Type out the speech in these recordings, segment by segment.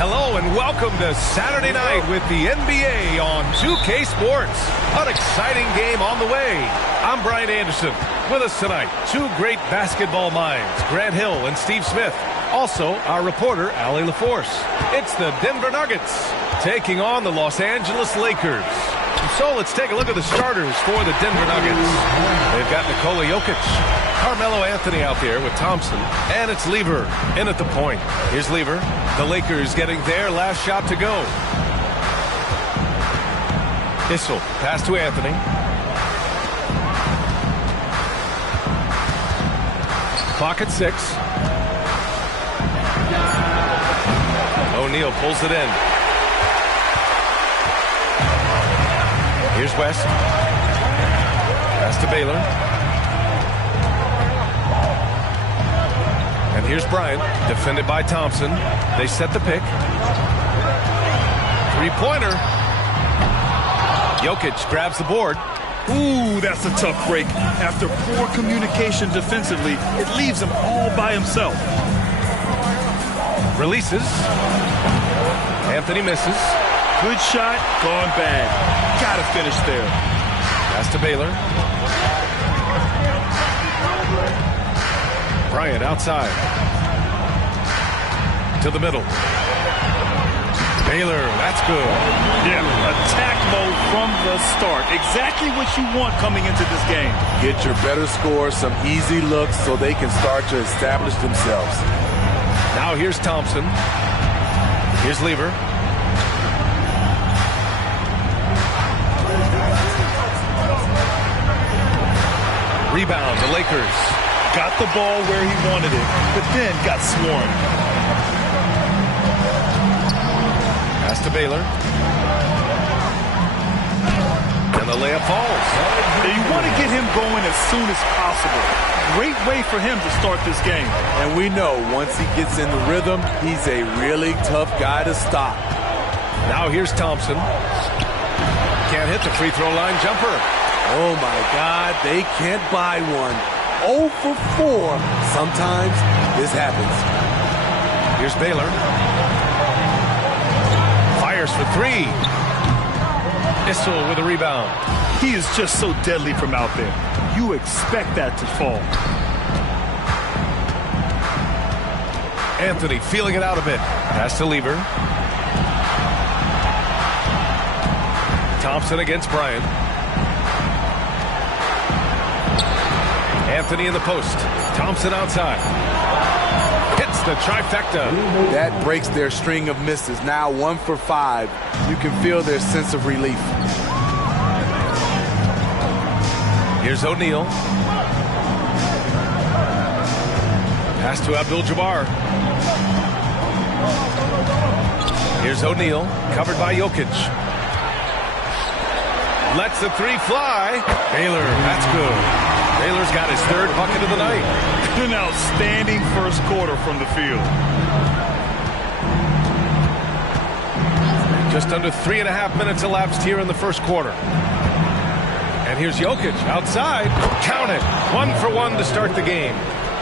Hello and welcome to Saturday night with the NBA on 2K Sports. An exciting game on the way. I'm Brian Anderson. With us tonight, two great basketball minds, Grant Hill and Steve Smith. Also, our reporter, Allie LaForce. It's the Denver Nuggets taking on the Los Angeles Lakers. So let's take a look at the starters for the Denver Nuggets. They've got Nikola Jokic, Carmelo Anthony out there with Thompson, and it's Lever in at the point. Here's Lever. The Lakers getting their last shot to go. Issel, pass to Anthony. Clock at 6. O'Neal pulls it in. Here's West. Pass to Baylor. And here's Bryant, defended by Thompson. They set the pick. Three-pointer. Jokic grabs the board. Ooh, that's a tough break. After poor communication defensively, it leaves him all by himself. Releases. Anthony misses. Good shot, gone bad. Gotta finish there. Pass to Baylor. Bryant outside. To the middle. Baylor, that's good. Yeah, attack mode from the start. Exactly what you want coming into this game. Get your better scores, some easy looks so they can start to establish themselves. Now here's Thompson. Here's Lever. Rebound, the Lakers. Got the ball where he wanted it, but then got swarmed. Pass to Baylor. And the layup falls. And you want to get him going as soon as possible. Great way for him to start this game. And we know once he gets in the rhythm, he's a really tough guy to stop. Now here's Thompson. Can't hit the free throw line jumper. Oh my God, they can't buy one. 0 for 4. Sometimes this happens. Here's Baylor. Fires for 3. Issel with a rebound. He is just so deadly from out there. You expect that to fall. Anthony feeling it out a bit. Pass to Lever. Thompson against Bryant. Anthony in the post. Thompson outside. Hits the trifecta. That breaks their string of misses. Now 1 for 5. You can feel their sense of relief. Here's O'Neal. Pass to Abdul-Jabbar. Here's O'Neal, covered by Jokic. Lets the 3 fly. Baylor, that's good. Baylor's got his 3rd bucket of the night. An outstanding first quarter from the field. Just under 3.5 minutes elapsed here in the first quarter. And here's Jokic outside. Count it. 1 for 1 to start the game.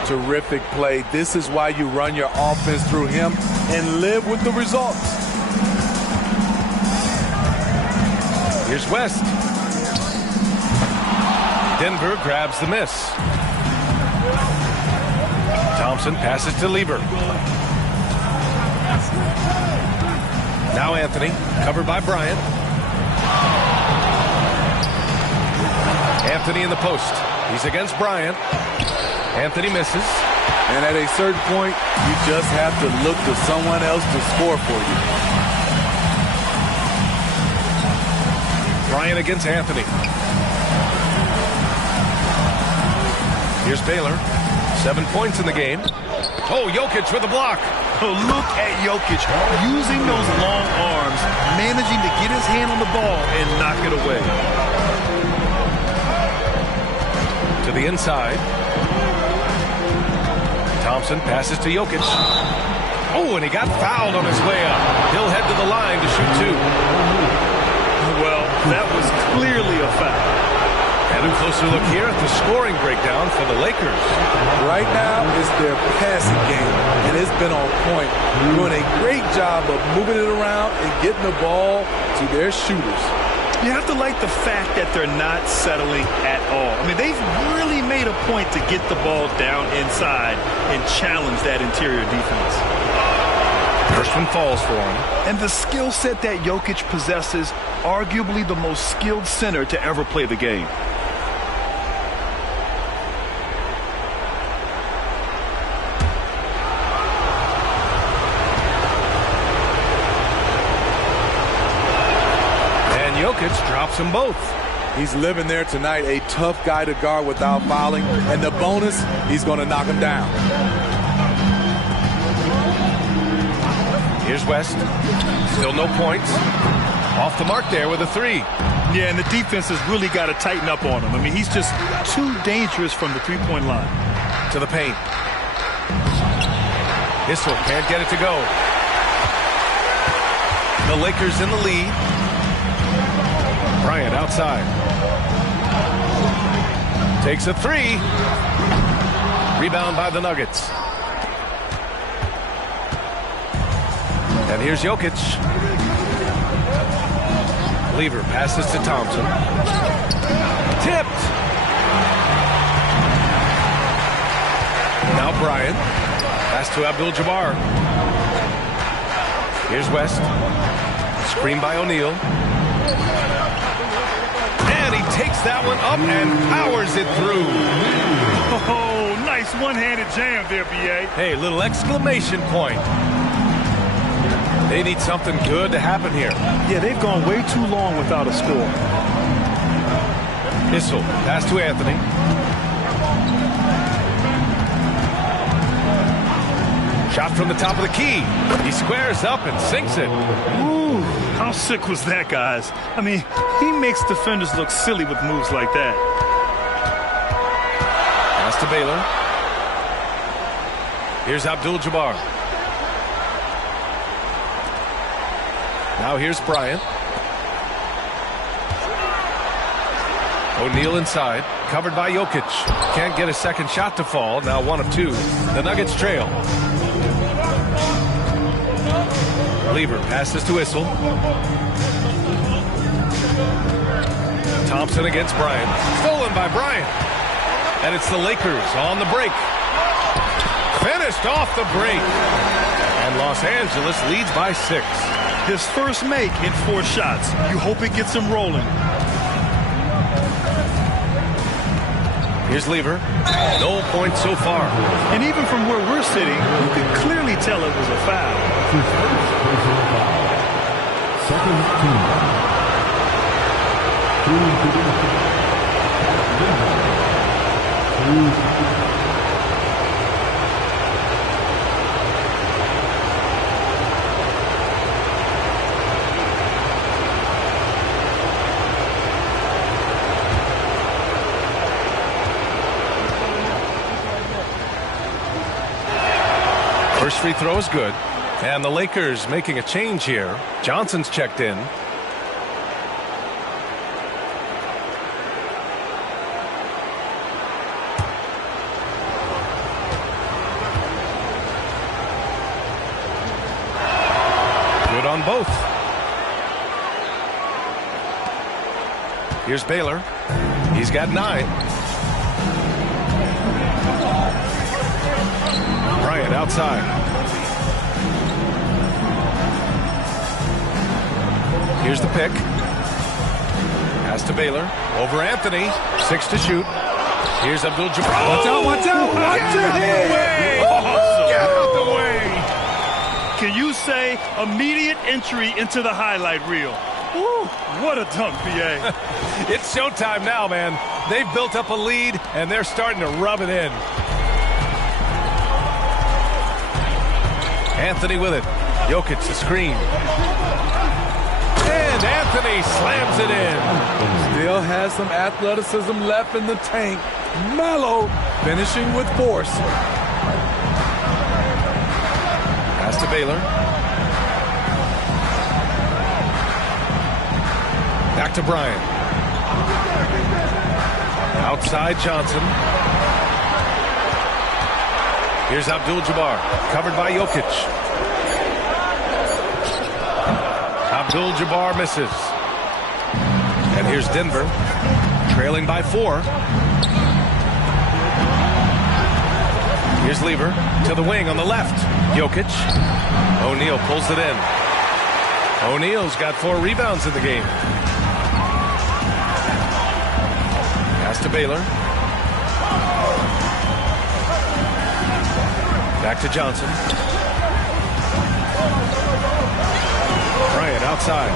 Terrific play. This is why you run your offense through him and live with the results. Here's West. Denver grabs the miss. Thompson passes to Lever. Now Anthony, covered by Bryant. Anthony in the post. He's against Bryant. Anthony misses. And at a certain point, you just have to look to someone else to score for you. Bryant against Anthony. Here's Baylor. 7 points in the game. Oh, Jokic with a block. Oh, look at Jokic using those long arms, managing to get his hand on the ball and knock it away. To the inside. Thompson passes to Jokic. Oh, and he got fouled on his way up. He'll head to the line to shoot 2. Well, that was clearly a foul. And a closer look here at the scoring breakdown for the Lakers. Right now, it's their passing game, and it's been on point. Doing a great job of moving it around and getting the ball to their shooters. You have to like the fact that they're not settling at all. I mean, they've really made a point to get the ball down inside and challenge that interior defense. First one falls for him. And the skill set that Jokic possesses, arguably the most skilled center to ever play the game. Jokic drops them both. He's living there tonight, a tough guy to guard without fouling, and the bonus, he's going to knock him down. Here's West. Still no points. Off the mark there with a three. Yeah, and the defense has really got to tighten up on him. I mean, he's just too dangerous from the three-point line. To the paint. Issel can't get it to go. The Lakers in the lead. Bryant outside. Takes a three. Rebound by the Nuggets. And here's Jokic. Lever passes to Thompson. Tipped. Now Bryant. Pass to Abdul-Jabbar. Here's West. Screen by O'Neal. And he takes that one up and powers it through. Oh, nice one-handed jam there, B.A. Hey, little exclamation point. They need something good to happen here. Yeah, they've gone way too long without a score. Issel, pass to Anthony. Shot from the top of the key. He squares up and sinks it. Ooh, how sick was that, guys? I mean, he makes defenders look silly with moves like that. Pass to Baylor. Here's Abdul-Jabbar. Now here's Bryant. O'Neal inside, covered by Jokic. Can't get a second shot to fall. Now 1 of 2. The Nuggets trail. Lever passes to Issel. Thompson against Bryant. Stolen by Bryant. And it's the Lakers on the break. Finished off the break. And Los Angeles leads by 6. His first make in 4 shots. You hope it gets him rolling. Here's Lever. No points so far. And even from where we're sitting, you can clearly tell it was a foul. Second team. First free throw is good. And the Lakers making a change here. Johnson's checked in. Good on both. Here's Baylor. He's got 9. Bryant outside. Here's the pick. Pass to Baylor. Over Anthony. 6 to shoot. Here's Abdul-Jabbar. Watch out, watch out, watch your head. Get out the way. Can you say immediate entry into the highlight reel? Woo, what a dunk, B.A. It's showtime now, man. They've built up a lead, and they're starting to rub it in. Anthony with it. Jokic the screen. And Anthony slams it in. Still has some athleticism left in the tank. Melo finishing with force. Pass to Baylor. Back to Bryant. Outside Johnson. Here's Abdul-Jabbar, covered by Jokic. Abdul-Jabbar misses. And here's Denver, trailing by 4. Here's Lever to the wing on the left. Jokic. O'Neal pulls it in. O'Neal's got 4 rebounds in the game. Pass to Baylor. Back to Johnson. Bryant outside.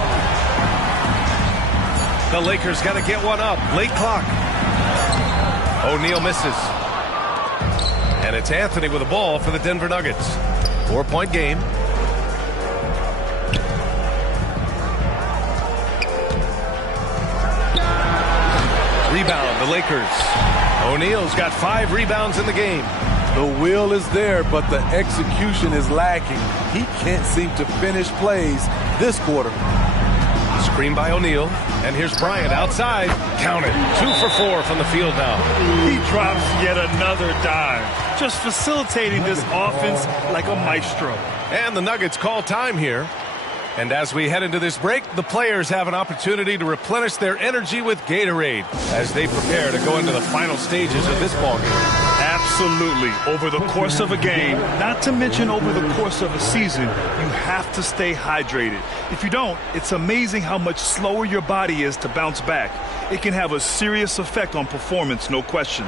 The Lakers got to get one up. Late clock. O'Neal misses. And it's Anthony with the ball for the Denver Nuggets. 4-point game. Rebound, the Lakers. O'Neal's got 5 rebounds in the game. The will is there, but the execution is lacking. He can't seem to finish plays this quarter. Screen by O'Neal. And here's Bryant outside. Count it. 2 for 4 from the field now. He drops yet another dime. Just facilitating this offense like a maestro. And the Nuggets call time here. And as we head into this break, the players have an opportunity to replenish their energy with Gatorade as they prepare to go into the final stages of this ballgame. Absolutely. Over the course of a game, not to mention over the course of a season, you have to stay hydrated. If you don't, it's amazing how much slower your body is to bounce back. It can have a serious effect on performance, no question.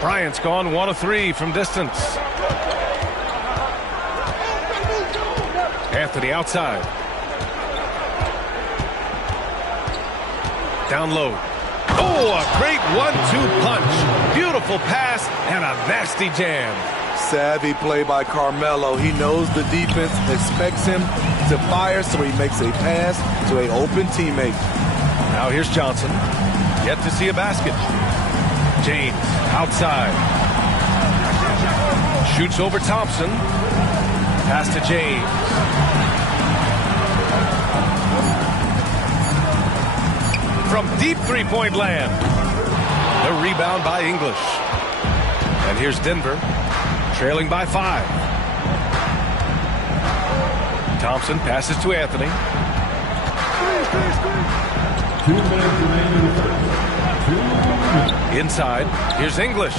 Bryant's gone 1 of 3 from distance. Anthony outside. Down low. Oh, a great 1-2 punch. Beautiful pass and a nasty jam. Savvy play by Carmelo. He knows the defense expects him to fire, so he makes a pass to an open teammate. Now here's Johnson. Yet to see a basket. James outside. Shoots over Thompson. Pass to James. From deep three-point land. The rebound by English. And here's Denver, trailing by 5. Thompson passes to Anthony. 2 minutes remaining. Inside, here's English.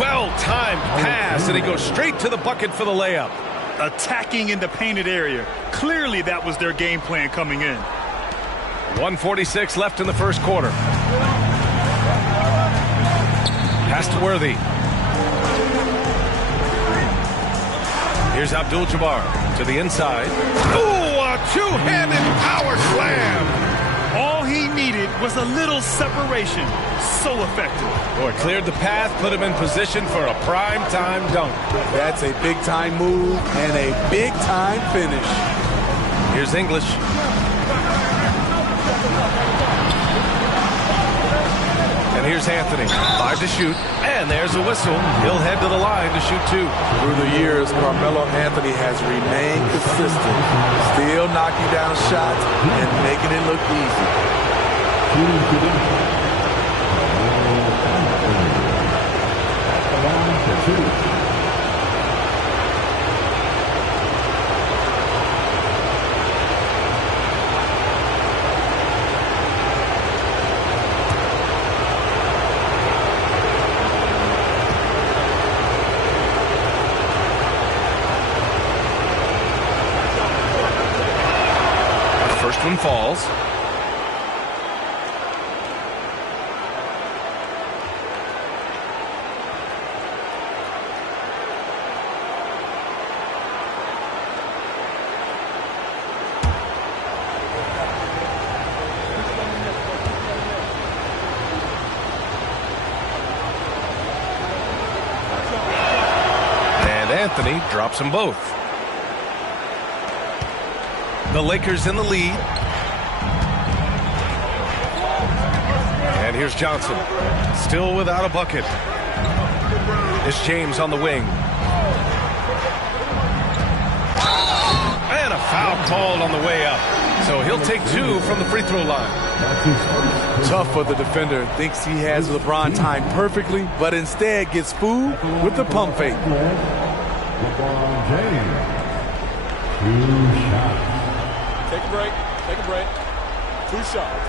Well-timed pass, and he goes straight to the bucket for the layup. Attacking in the painted area. Clearly that was their game plan coming in. 1:46 left in the first quarter. Pass to Worthy. Here's Abdul-Jabbar to the inside. Ooh, a two-handed power slam. All he needed was a little separation. So effective. Boy, cleared the path, put him in position for a prime-time dunk. That's a big-time move and a big-time finish. Here's English. And here's Anthony. 5 to shoot. And there's a whistle. He'll head to the line to shoot 2. Through the years, Carmelo Anthony has remained consistent, still knocking down shots and making it look easy. First one falls. And Anthony drops them both. The Lakers in the lead. And here's Johnson. Still without a bucket. It's James on the wing. So he'll take 2 from the free throw line. Tough for the defender. Thinks he has LeBron timed perfectly, but instead gets fooled with the pump fake. LeBron James. 2 shots. Take a break. Take a break. 2 shots.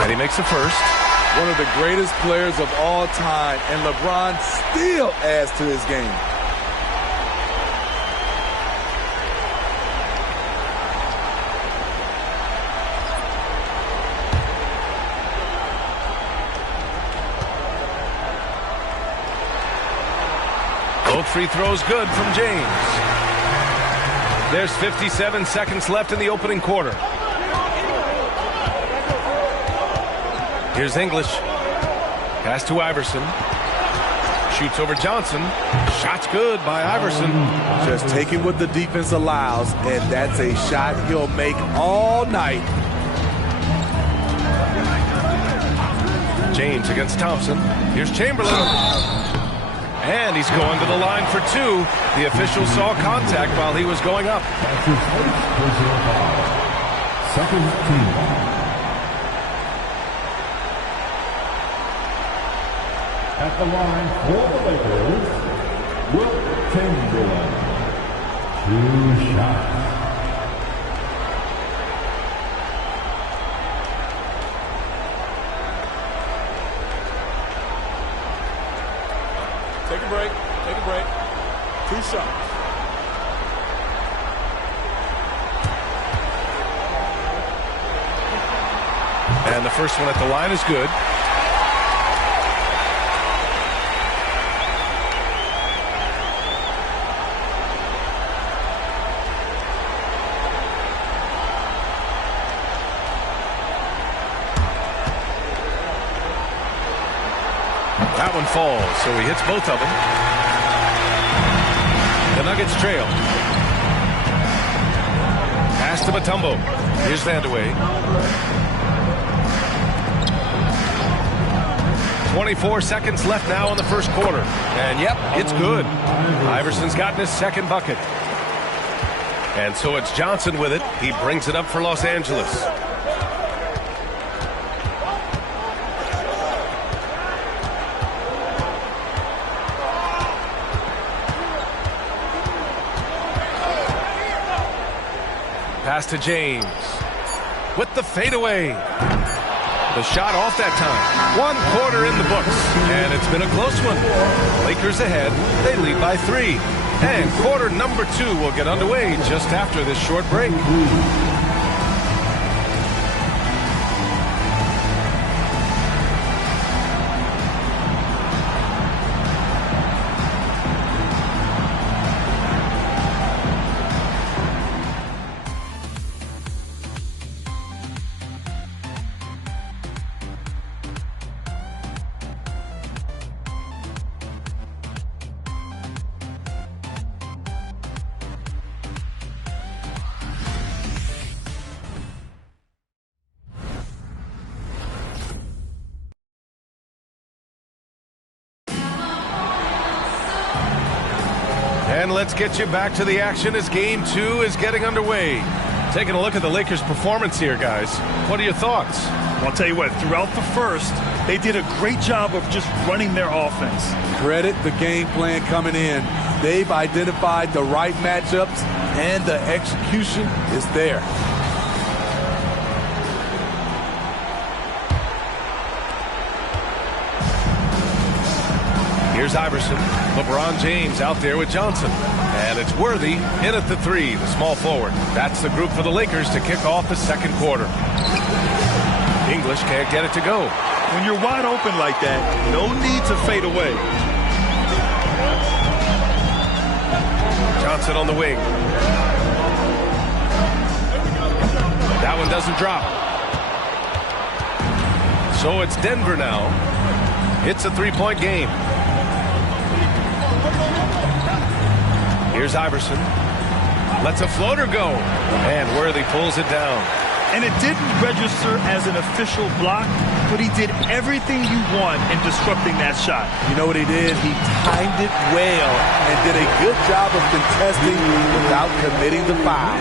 And he makes the first. One of the greatest players of all time, and LeBron still adds to his game. Both free throws good from James. There's 57 seconds left in the opening quarter. Here's English. Pass to Iverson. Shoots over Johnson. Shot's good by Iverson. Just taking what the defense allows, and that's a shot he'll make all night. James against Thompson. Here's Chamberlain. And he's going to the line for 2. The official saw contact while he was going up. That's his first personal foul. Second team. At the line for the Lakers, Will Chamberlain. 2 shots. Take a break. Take a break. 2 shots. And the first one at the line is good. That one falls, so he hits both of them. The Nuggets trail. Pass to Mutombo. Here's Vandeweghe. 24 seconds left now in the first quarter. And yep, it's good. Iverson's gotten his second bucket. And so it's Johnson with it. He brings it up for Los Angeles. Pass to James with the fadeaway. The shot off that time. 1 quarter in the books, and it's been a close one. Lakers ahead. They lead by 3. And quarter number 2 will get underway just after this short break. And let's get you back to the action as Game 2 is getting underway. Taking a look at the Lakers' performance here, guys. What are your thoughts? Well, I'll tell you what, throughout the first, they did a great job of just running their offense. Credit the game plan coming in. They've identified the right matchups, and the execution is there. Here's Iverson. LeBron James out there with Johnson. And it's Worthy in at the 3, the small forward. That's the group for the Lakers to kick off the second quarter. English can't get it to go. When you're wide open like that, no need to fade away. Johnson on the wing. That one doesn't drop. So it's Denver now. It's a 3-point game. Here's Iverson. Lets a floater go. And Worthy pulls it down. And it didn't register as an official block, but he did everything you want in disrupting that shot. You know what he did? He timed it well and did a good job of contesting without committing the foul.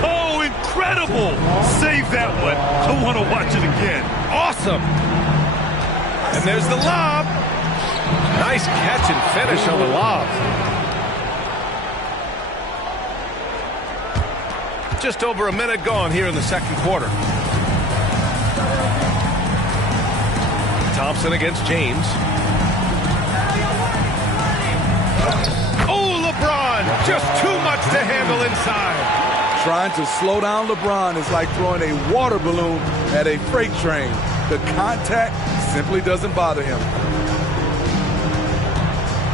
Oh, incredible! Save that one. I want to watch it again. Awesome. And there's the lob. Nice catch and finish on the lob. Just over a minute gone here in the second quarter. Thompson against James. Oh, LeBron, just too much to handle inside. Trying to slow down LeBron is like throwing a water balloon at a freight train. The contact simply doesn't bother him.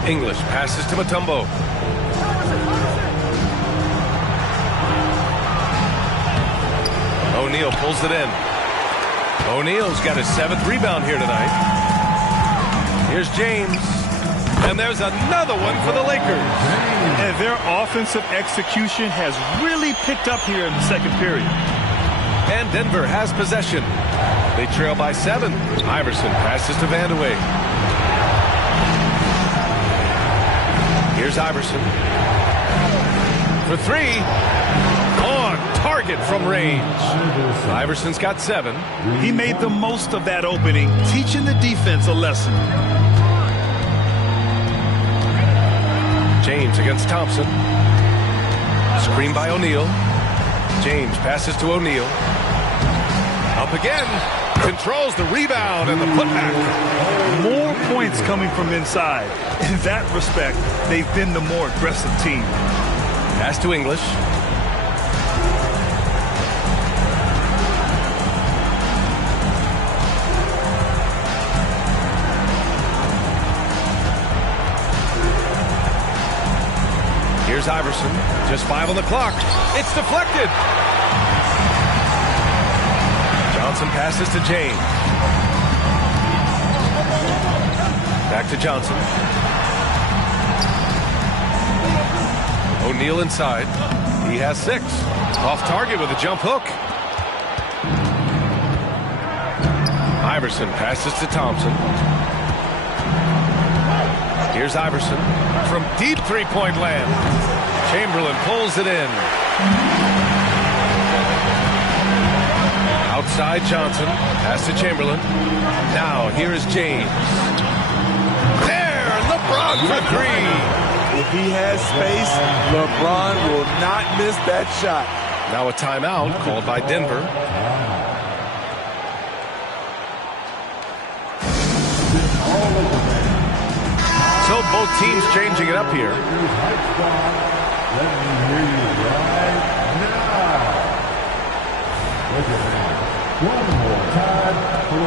English passes to Mutombo. O'Neal pulls it in. O'Neal's got his 7th rebound here tonight. Here's James. And there's another one for the Lakers. And their offensive execution has really picked up here in the second period. And Denver has possession. They trail by 7. Iverson passes to Vandeweghe. Here's Iverson. For 3. On target from range. Iverson's got 7. He made the most of that opening, teaching the defense a lesson. James against Thompson. Screen by O'Neal. James passes to O'Neal. Up again. Controls the rebound and the putback. More points coming from inside. In that respect, they've been the more aggressive team. Pass to English. Here's Iverson. Just 5 on the clock. It's deflected. Johnson passes to James. Back to Johnson. O'Neal inside. He has 6. Off target with a jump hook. Iverson passes to Thompson. Here's Iverson from deep three-point land. Chamberlain pulls it in. Outside Johnson. Pass to Chamberlain. Now here is James. There, LeBron for 3. If he has space, LeBron will not miss that shot. Now a timeout called by Denver. So both teams changing it up here.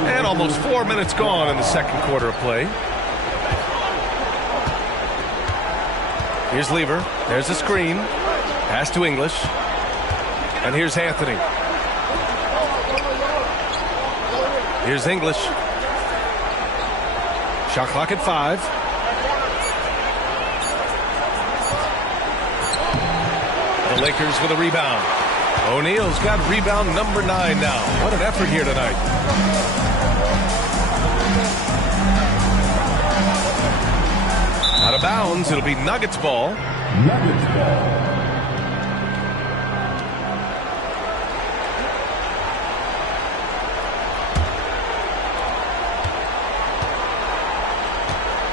And almost 4 minutes gone in the second quarter of play. Here's Lever. There's a screen. Pass to English. And here's Anthony. Here's English. Shot clock at 5. The Lakers with a rebound. O'Neal's got rebound number 9 now. What an effort here tonight. Out of bounds. It'll be Nuggets ball. Nuggets ball.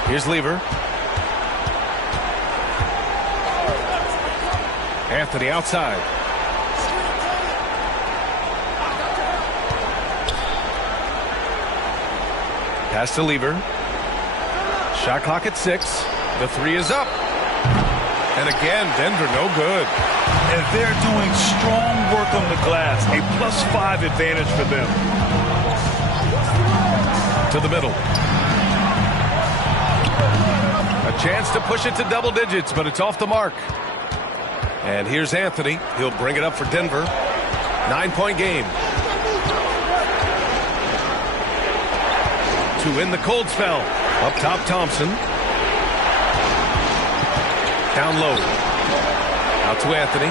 Here's Lever. Anthony outside. Pass to Lever. Shot clock at 6. The 3 is up. And again, Denver no good. And they're doing strong work on the glass. A +5 advantage for them. To the middle. A chance to push it to double digits, but it's off the mark. And here's Anthony. He'll bring it up for Denver. 9-point game. To win the cold spell. Up top, Thompson. Down low. Out to Anthony.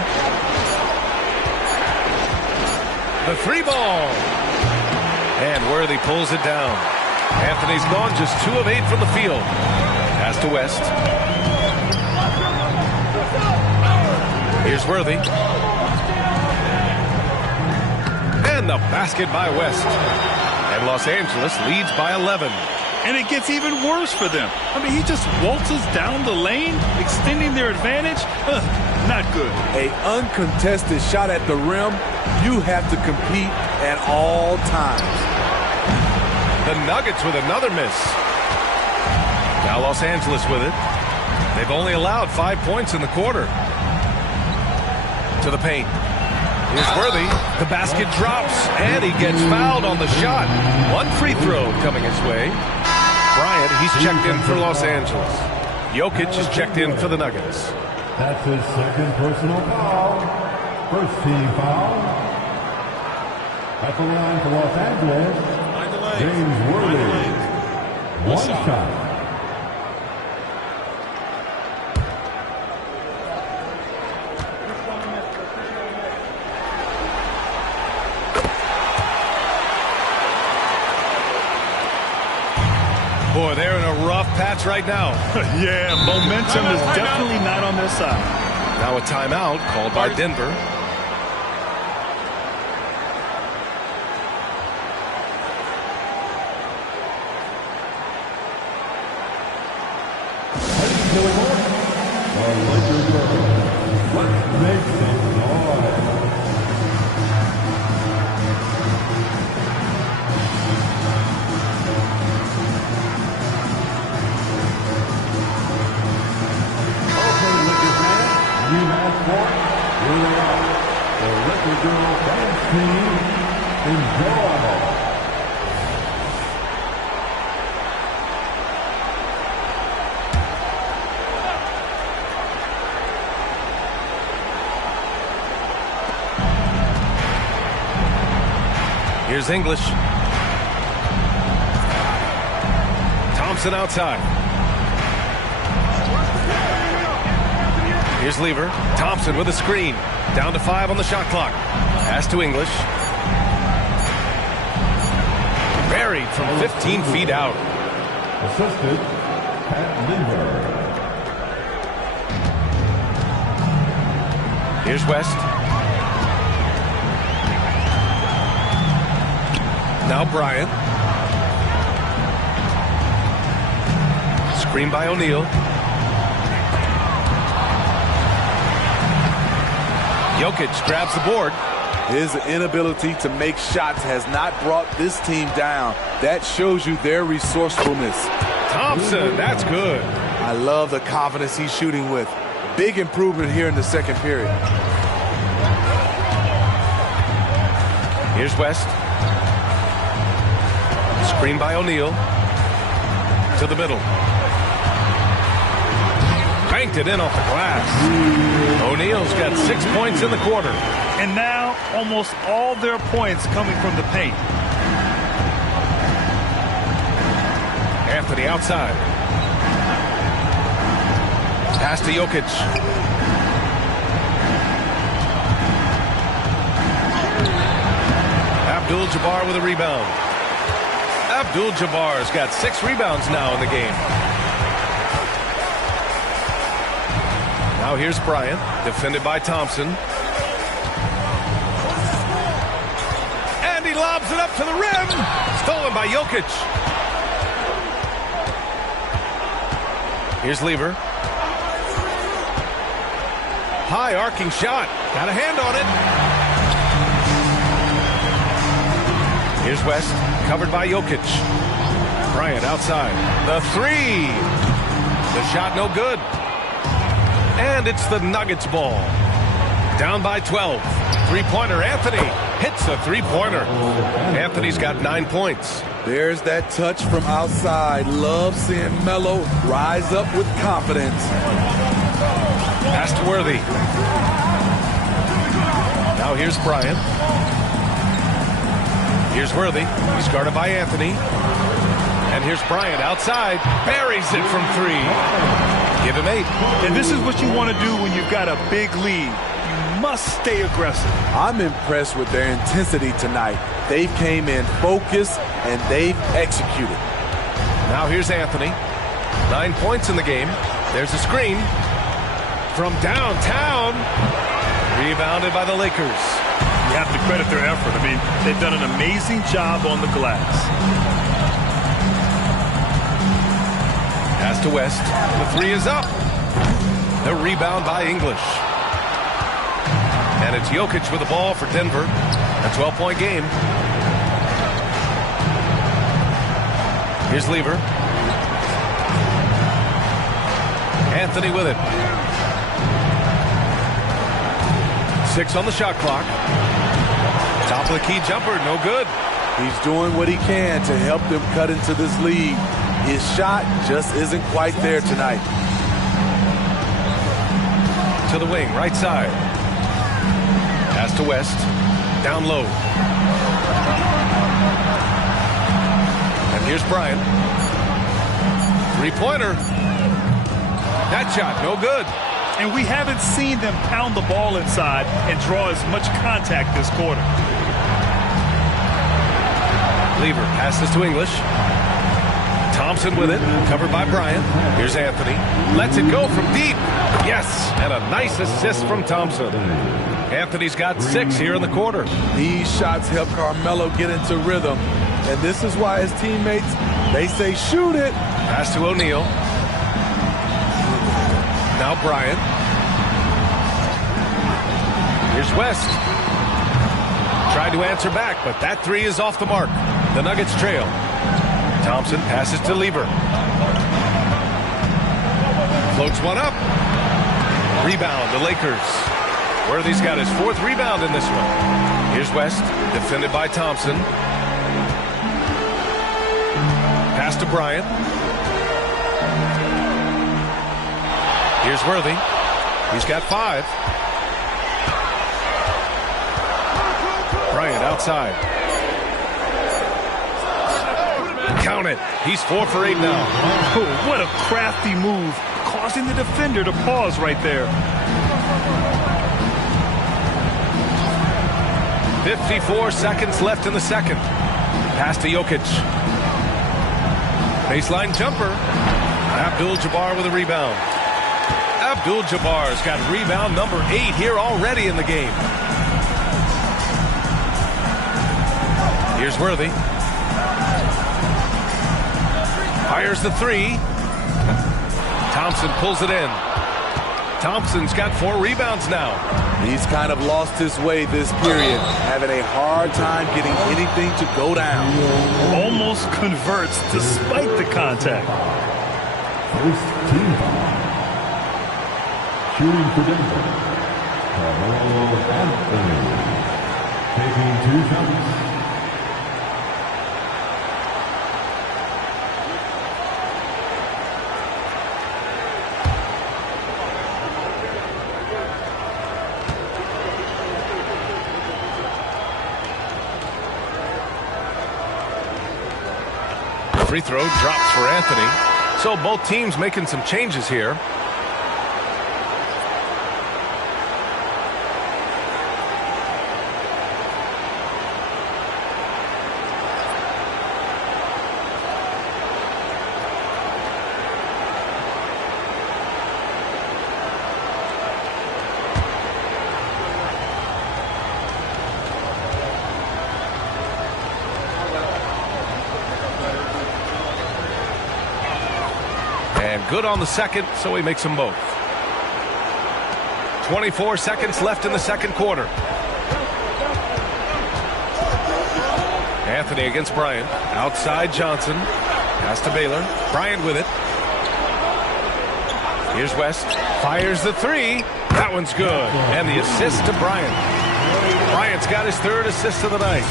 The 3 ball. And Worthy pulls it down. Anthony's gone just 2 of 8 from the field. Pass to West. Here's Worthy. And the basket by West. And Los Angeles leads by 11. And it gets even worse for them. I mean, he just waltzes down the lane, extending their advantage. Not good. An uncontested shot at the rim, you have to compete at all times. The Nuggets with another miss. Now Los Angeles with it. They've only allowed 5 points in the quarter. To the paint. Here's Worthy. The basket drops, and he gets fouled on the shot. 1 free throw coming his way. Bryant, he's checked in for Los Angeles. Jokic is checked in for the Nuggets. That's his second personal foul. First team foul. At the line for Los Angeles, James Worthy. 1 shot. Boy, they're in a rough patch right now. Yeah, momentum is definitely not on their side. Now a timeout called by Denver. Let's make some noise. Here's English. Thompson outside. Here's Lever. Thompson with a screen. Down to 5 on the shot clock. Pass to English. Buried from 15 feet out. Assisted Pat Lever. Here's West. Now Bryant. Screen by O'Neal. Jokic grabs the board. His inability to make shots has not brought this team down. That shows you their resourcefulness. Thompson, that's good. I love the confidence he's shooting with. Big improvement here in the second period. Here's West. Screen by O'Neal. To the middle. Banked it in off the glass. O'Neal's got 6 points in the quarter. And now almost all their points coming from the paint. Anthony outside. Pass to Jokic. Abdul-Jabbar with a rebound. Abdul-Jabbar's got 6 rebounds now in the game. Now here's Bryant, defended by Thompson. And he lobs it up to the rim. Stolen by Jokic. Here's Lever. High arcing shot. Got a hand on it. Here's West, covered by Jokic. Bryant outside. The 3. The shot no good. And it's the Nuggets ball. Down by 12. Three-pointer, Anthony hits a three-pointer. Anthony's got 9 points. There's that touch from outside. Love seeing Melo rise up with confidence. Pass to Worthy. Now here's Bryant. Here's Worthy. He's guarded by Anthony. And here's Bryant outside. Buries it from 3. Give him 8. And this is what you want to do when you've got a big lead. You must stay aggressive. I'm impressed with their intensity tonight. They came in focused and they've executed. Now here's Anthony. 9 points in the game. There's a screen from downtown. Rebounded by the Lakers. You have to credit their effort. I mean, they've done an amazing job on the glass. Pass to West. The three is up. The rebound by English. And it's Jokic with the ball for Denver. A 12-point game. Here's Lever. Anthony with it. 6 on the shot clock. Top of the key jumper, no good. He's doing what he can to help them cut into this lead. His shot just isn't quite there tonight. To the wing, right side. Pass to West. Down low. And here's Bryant. Three-pointer. That shot, no good. And we haven't seen them pound the ball inside and draw as much contact this quarter. Lever passes to English. Thompson with it, covered by Bryant. Here's Anthony. Lets it go from deep. Yes, and a nice assist from Thompson. Anthony's got 6 here in the quarter. These shots help Carmelo get into rhythm. And this is why his teammates, they say shoot it. Pass to O'Neal. Now Bryant. Here's West. Tried to answer back, but that three is off the mark. The Nuggets trail. Thompson passes to Lever. Floats one up. Rebound, the Lakers. Worthy's got his 4th rebound in this one. Here's West, defended by Thompson. Pass to Bryant. Here's Worthy. He's got 5. Bryant outside. Count it. He's 4 for 8 now. Oh, what a crafty move, causing the defender to pause right there. 54 seconds left in the second. Pass to Jokic. Baseline jumper. Abdul-Jabbar with a rebound. Abdul-Jabbar's got rebound number 8 here already in the game. Here's Worthy. Fires the 3. Thompson pulls it in. Thompson's got 4 rebounds now. He's kind of lost his way this period, having a hard time getting anything to go down. Almost converts despite the contact. First team foul. Shooting for Denver, Carmelo Anthony. Taking 2 shots. Free throw drops for Anthony. So both teams making some changes here. And good on the second, so he makes them both. 24 seconds left in the second quarter. Anthony against Bryant. Outside Johnson. Pass to Baylor. Bryant with it. Here's West. Fires the 3. That one's good. And the assist to Bryant. Bryant's got his 3rd assist of the night.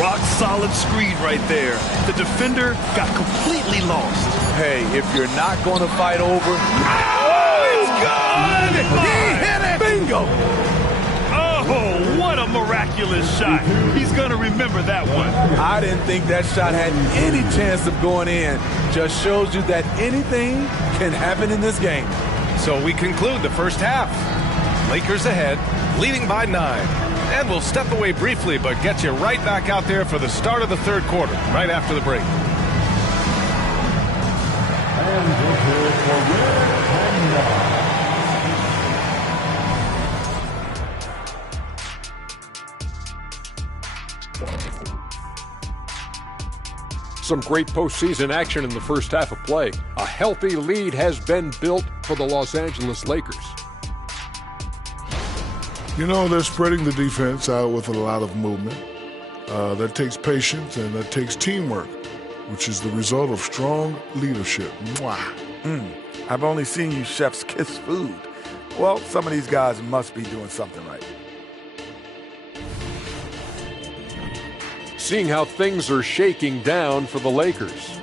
Rock solid screen right there. The defender got completely lost. Hey, if you're not going to fight over... Oh, it's good! He hit it! Bingo! Oh, what a miraculous shot. He's going to remember that one. I didn't think that shot had any chance of going in. Just shows you that anything can happen in this game. So we conclude the first half. Lakers ahead, leading by 9. And we'll step away briefly, but get you right back out there for the start of the third quarter, right after the break. And here for Some great postseason action in the first half of play. A healthy lead has been built for the Los Angeles Lakers. You know, they're spreading the defense out with a lot of movement. That takes patience and that takes teamwork, which is the result of strong leadership. Mwah. I've only seen you chefs kiss food. Well, some of these guys must be doing something right. Seeing how things are shaking down for the Lakers.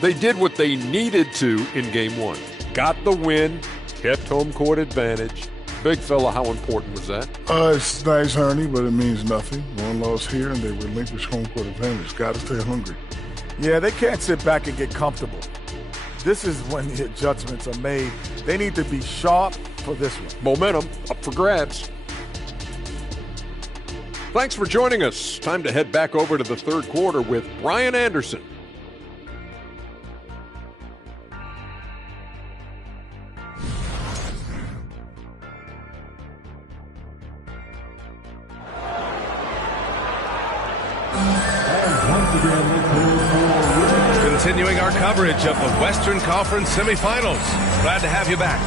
They did what they needed to in Game 1. Got the win, kept home court advantage. Big fella, how important was that? It's nice, Ernie, but it means nothing. One loss here and they relinquish home court advantage. Got to stay hungry. Yeah, they can't sit back and get comfortable. This is when the adjustments are made. They need to be sharp for this one. Momentum up for grabs. Thanks for joining us. Time to head back over to the third quarter with Brian Anderson. Continuing our coverage of the Western Conference semifinals. Glad to have you back.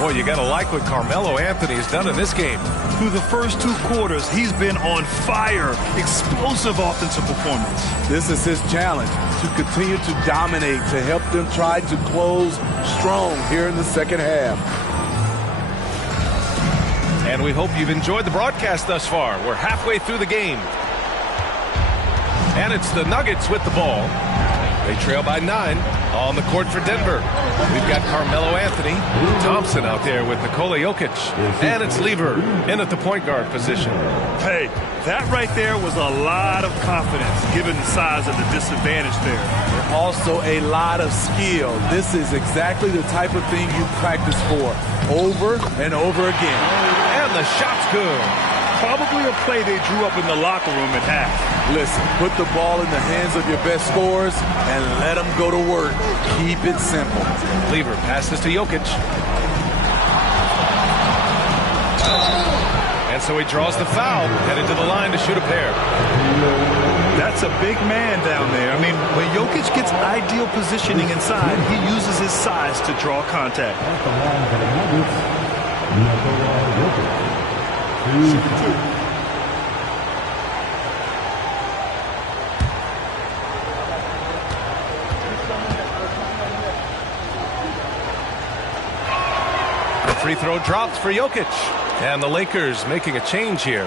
Boy, you got to like what Carmelo Anthony has done in this game. Through the first 2 quarters, he's been on fire. Explosive offensive performance. This is his challenge, to continue to dominate, to help them try to close strong here in the second half. And we hope you've enjoyed the broadcast thus far. We're halfway through the game. And it's the Nuggets with the ball. They trail by 9 on the court for Denver. We've got Carmelo Anthony, Thompson out there with Nikola Jokic, and it's Lever in at the point guard position. Hey, that right there was a lot of confidence given the size of the disadvantage there. Also a lot of skill. This is exactly the type of thing you practice for over and over again. And the shot's good. Probably a play they drew up in the locker room at half. Listen, put the ball in the hands of your best scorers and let them go to work. Keep it simple. Lever passes to Jokic. And so he draws the foul, headed to the line to shoot a pair. That's a big man down there. I mean, when Jokic gets ideal positioning inside, he uses his size to draw contact. The free throw drops for Jokic. And the Lakers making a change here.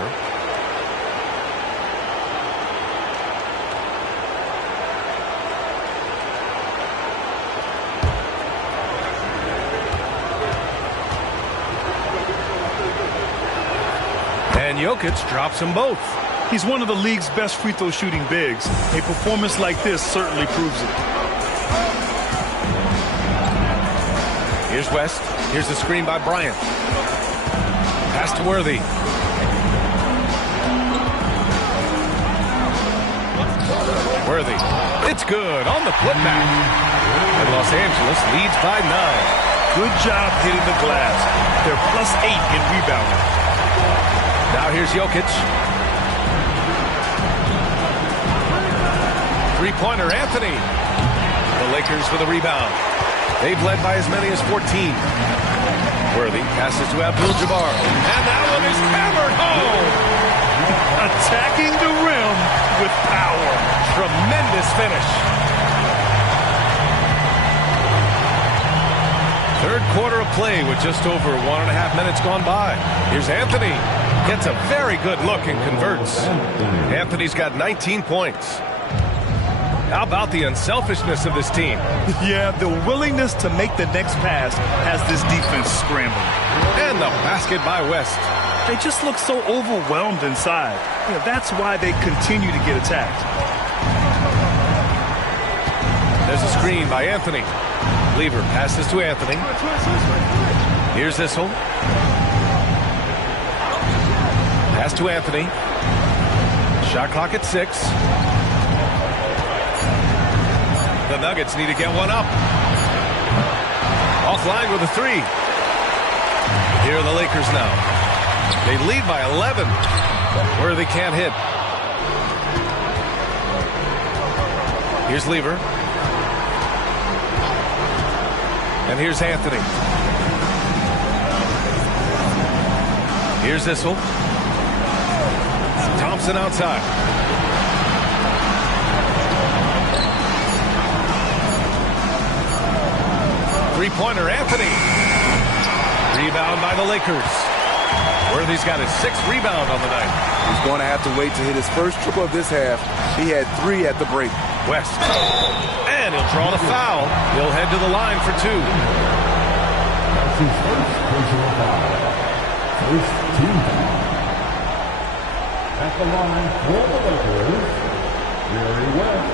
And Jokic drops them both. He's one of the league's best free throw shooting bigs. A performance like this certainly proves it. Here's West. Here's the screen by Bryant. Pass to Worthy. Worthy. It's good on the putback. And Los Angeles leads by 9. Good job hitting the glass. They're +8 in rebounding. Now here's Jokic. Three-pointer, Anthony. The Lakers for the rebound. They've led by as many as 14. Worthy passes to Abdul-Jabbar. And that one is hammered home. Attacking the rim with power. Tremendous finish. Third quarter of play with just over 1.5 minutes gone by. Here's Anthony. Gets a very good look and converts. Anthony's got 19 points. How about the unselfishness of this team? Yeah, the willingness to make the next pass has this defense scrambling. And the basket by West. They just look so overwhelmed inside. You know, that's why they continue to get attacked. There's a screen by Anthony. Lever passes to Anthony. Here's Issel. Pass to Anthony. Shot clock at 6. The Nuggets need to get one up. Offline with a 3. Here are the Lakers now. They lead by 11. Worthy can't hit. Here's Lever. And here's Anthony. Here's Issel. Thompson outside. Three-pointer, Anthony. Rebound by the Lakers. Worthy's got his 6th rebound on the night. He's going to have to wait to hit his first triple of this half. He had 3 at the break. West. And he'll draw the foul. He'll head to the line for 2. That's his first personal foul. First team foul. At the line for the Lakers, Jerry West.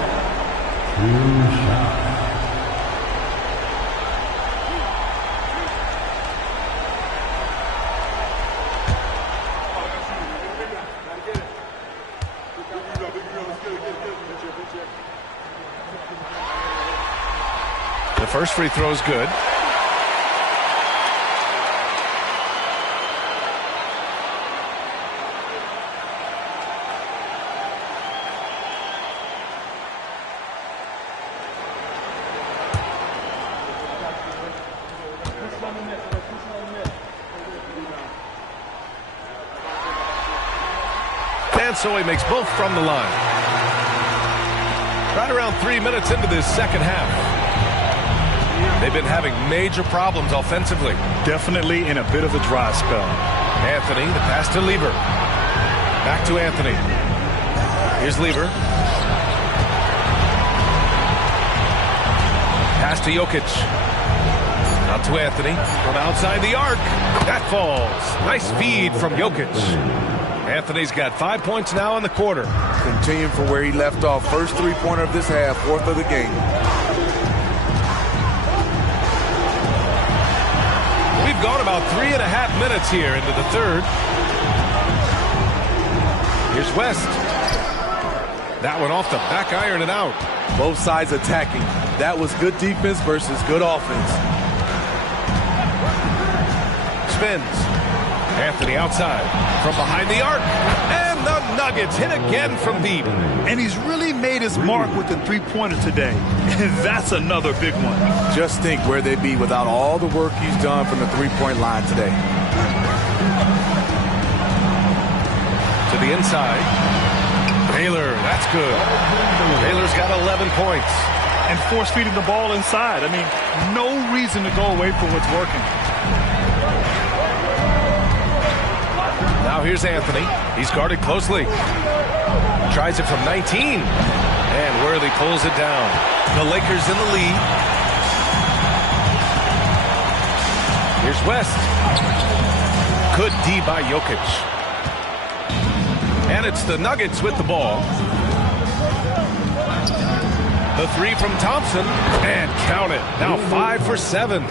2 shots. The first free throw is good. And so he makes both from the line. Right around 3 minutes into this second half. They've been having major problems offensively. Definitely in a bit of a dry spell. Anthony, the pass to Lever. Back to Anthony. Here's Lever. Pass to Jokic. Out to Anthony. From outside the arc. That falls. Nice feed from Jokic. Anthony's got 5 points now in the quarter. Continuing from where he left off. First 3-pointer of this half, 4th of the game. We've gone about 3.5 minutes here into the third. Here's West. That one off the back iron and out. Both sides attacking. That was good defense versus good offense. Spins. Anthony outside. From behind the arc. And the Nuggets hit again from deep. And he's really made his mark with the 3-pointer today. And that's another big one. Just think where they'd be without all the work he's done from the 3-point line today. To the inside. Baylor, that's good. Baylor's got 11 points. And force-feeding the ball inside. I mean, no reason to go away from what's working. Now here's Anthony. He's guarded closely. Tries it from 19. And Worthy pulls it down. The Lakers in the lead. Here's West. Good D by Jokic. And it's the Nuggets with the ball. The 3 from Thompson. And count it. Now 5 for 7.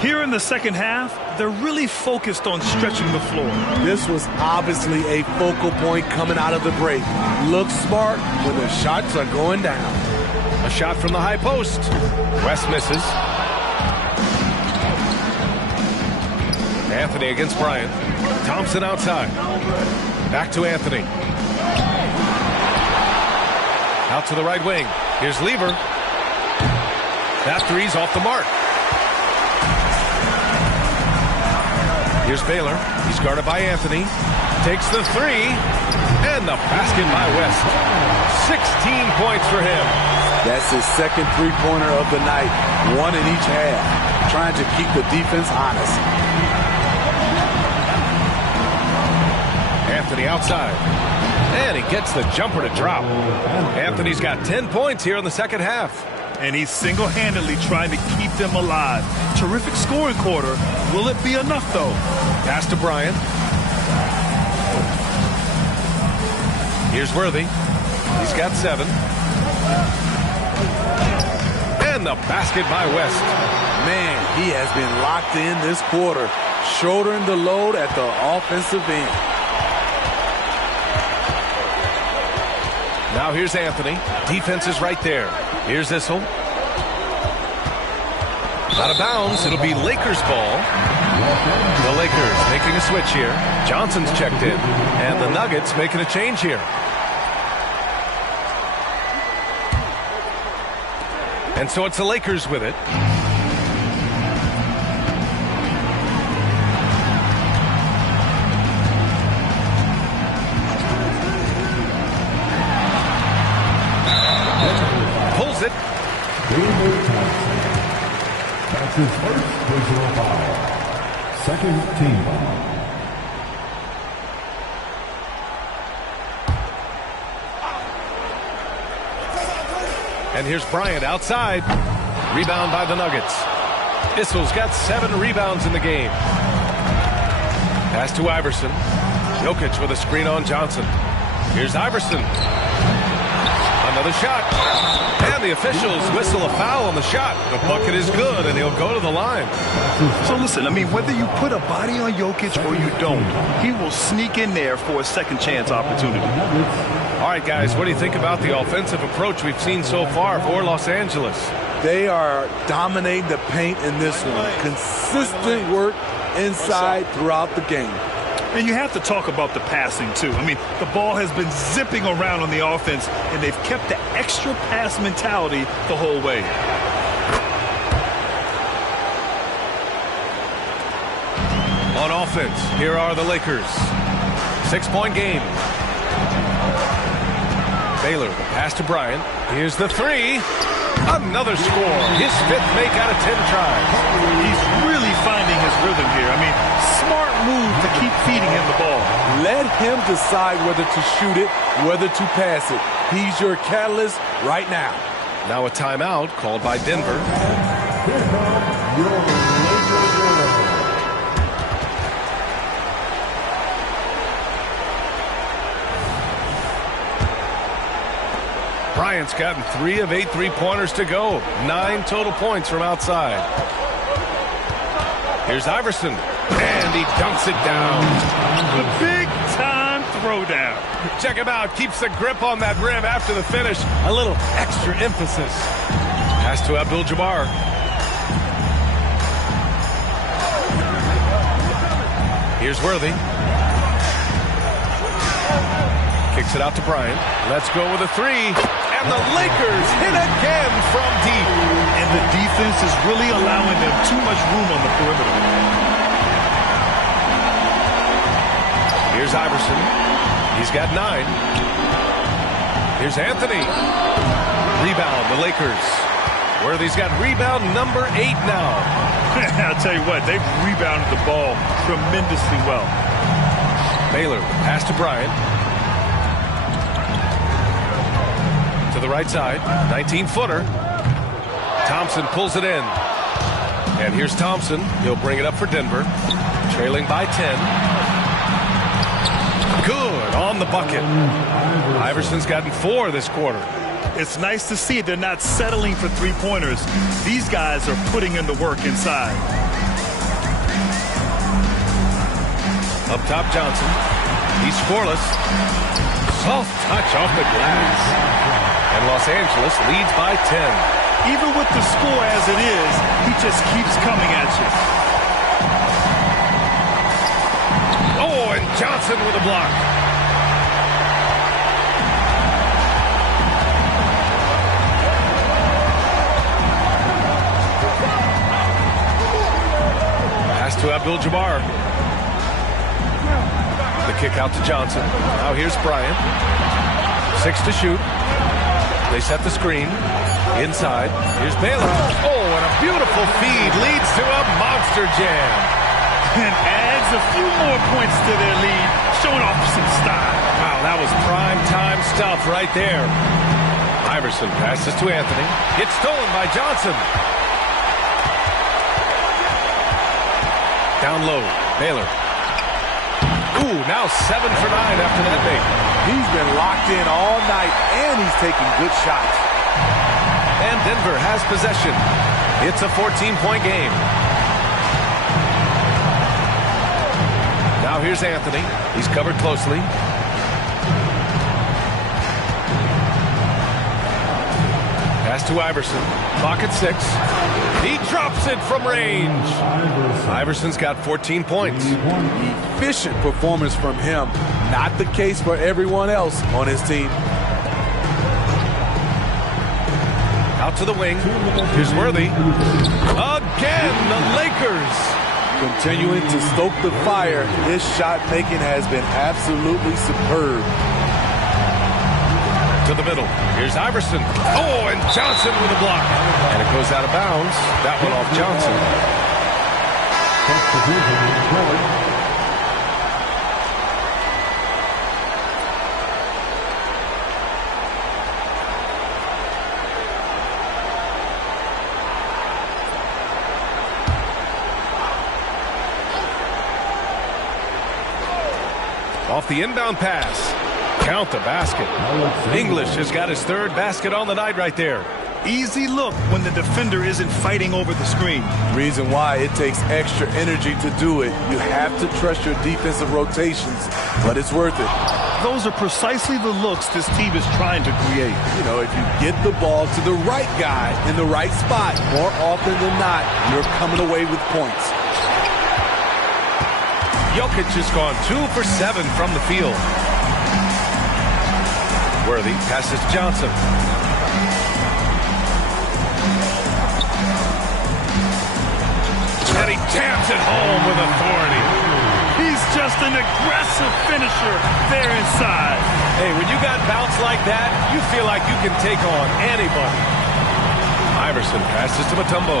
Here in the second half, they're really focused on stretching the floor. This was obviously a focal point coming out of the break. Look smart when the shots are going down. A shot from the high post. West misses. Anthony against Bryant. Thompson outside. Back to Anthony. Out to the right wing. Here's Lever. That 3's off the mark. Here's Baylor. He's guarded by Anthony. Takes the 3. And the basket by West. 16 points for him. That's his second 3-pointer of the night. 1 in each half. Trying to keep the defense honest. Anthony outside. And he gets the jumper to drop. Anthony's got 10 points here in the second half. And he's single-handedly trying to keep them alive. Terrific scoring quarter. Will it be enough, though? Pass to Bryant. Here's Worthy. He's got 7. And the basket by West. Man, he has been locked in this quarter, shouldering the load at the offensive end. Now here's Anthony. Defense is right there. Here's Issel. Out of bounds. It'll be Lakers ball. The Lakers making a switch here. Johnson's checked in. And the Nuggets making a change here. And so it's the Lakers with it. Pulls it. That's his first personal foul. Second team foul. And here's Bryant outside. Rebound by the Nuggets. Issel's got 7 rebounds in the game. Pass to Iverson. Jokic with a screen on Johnson. Here's Iverson. Another shot. And the officials whistle a foul on the shot. The bucket is good, and he'll go to the line. So listen, I mean, whether you put a body on Jokic or you don't, he will sneak in there for a second chance opportunity. All right, guys, what do you think about the offensive approach we've seen so far for Los Angeles? They are dominating the paint in this one. Consistent work inside throughout the game. And you have to talk about the passing, too. I mean, the ball has been zipping around on the offense, and they've kept the extra pass mentality the whole way. On offense, here are the Lakers. 6-point game. Baylor, the pass to Bryant. Here's the 3. Another score. His 5th make out of 10 tries. He's really finding his rhythm here. I mean, smart move to keep feeding him the ball. Let him decide whether to shoot it, whether to pass it. He's your catalyst right now. Now a timeout called by Denver. Here comes your Lakers winner. Bryant's gotten 3 of 8 3-pointers to go. 9 total points from outside. Here's Iverson. And he dunks it down. The big-time throwdown. Check him out. Keeps the grip on that rim after the finish. A little extra emphasis. Pass to Abdul-Jabbar. Here's Worthy. Kicks it out to Bryant. Let's go with a 3. And the Lakers hit again from deep. And the defense is really allowing them too much room on the perimeter. Here's Iverson. He's got 9. Here's Anthony. Rebound, the Lakers. Worthy's got rebound number 8 now. I'll tell you what, they've rebounded the ball tremendously well. Baylor, pass to Bryant. To the right side, 19-footer. Thompson pulls it in. And here's Thompson. He'll bring it up for Denver. Trailing by 10. Good on the bucket. Iverson's gotten 4 this quarter. It's nice to see they're not settling for 3-pointers. These guys are putting in the work inside. Up top, Johnson. He's scoreless. Soft touch off the glass. And Los Angeles leads by 10. Even with the score as it is, he just keeps coming at you. Oh, and Johnson with a block. Pass to Abdul-Jabbar. The kick out to Johnson. Now here's Bryant. 6 to shoot. They set the screen. Inside. Here's Baylor. Oh, and a beautiful feed leads to a monster jam. And adds a few more points to their lead, showing off some style. Wow, that was prime time stuff right there. Iverson passes to Anthony. It's stolen by Johnson. Down low. Baylor. Ooh, now 7 for 9 after that make. He's been locked in all night, and he's taking good shots. And Denver has possession. It's a 14-point game. Now here's Anthony. He's covered closely. Pass to Iverson. Clock at 6. He drops it from range. Iverson's got 14 points. Efficient performance from him. Not the case for everyone else on his team. Out to the wing. Here's Worthy. Again, the Lakers. Continuing to stoke the fire. His shot making has been absolutely superb. To the middle. Here's Iverson. Oh, and Johnson with a block. And it goes out of bounds. That one off Johnson. Off the inbound pass. Count the basket. English has got his 3rd basket on the night right there. Easy look when the defender isn't fighting over the screen. Reason why it takes extra energy to do it. You have to trust your defensive rotations, but it's worth it. Those are precisely the looks this team is trying to create. You know, if you get the ball to the right guy in the right spot, more often than not, you're coming away with points. Jokic has gone 2 for 7 from the field. Worthy passes Johnson. And he taps it home with authority. He's just an aggressive finisher there inside. Hey, when you got bounce like that, you feel like you can take on anybody. Iverson passes to Mutombo.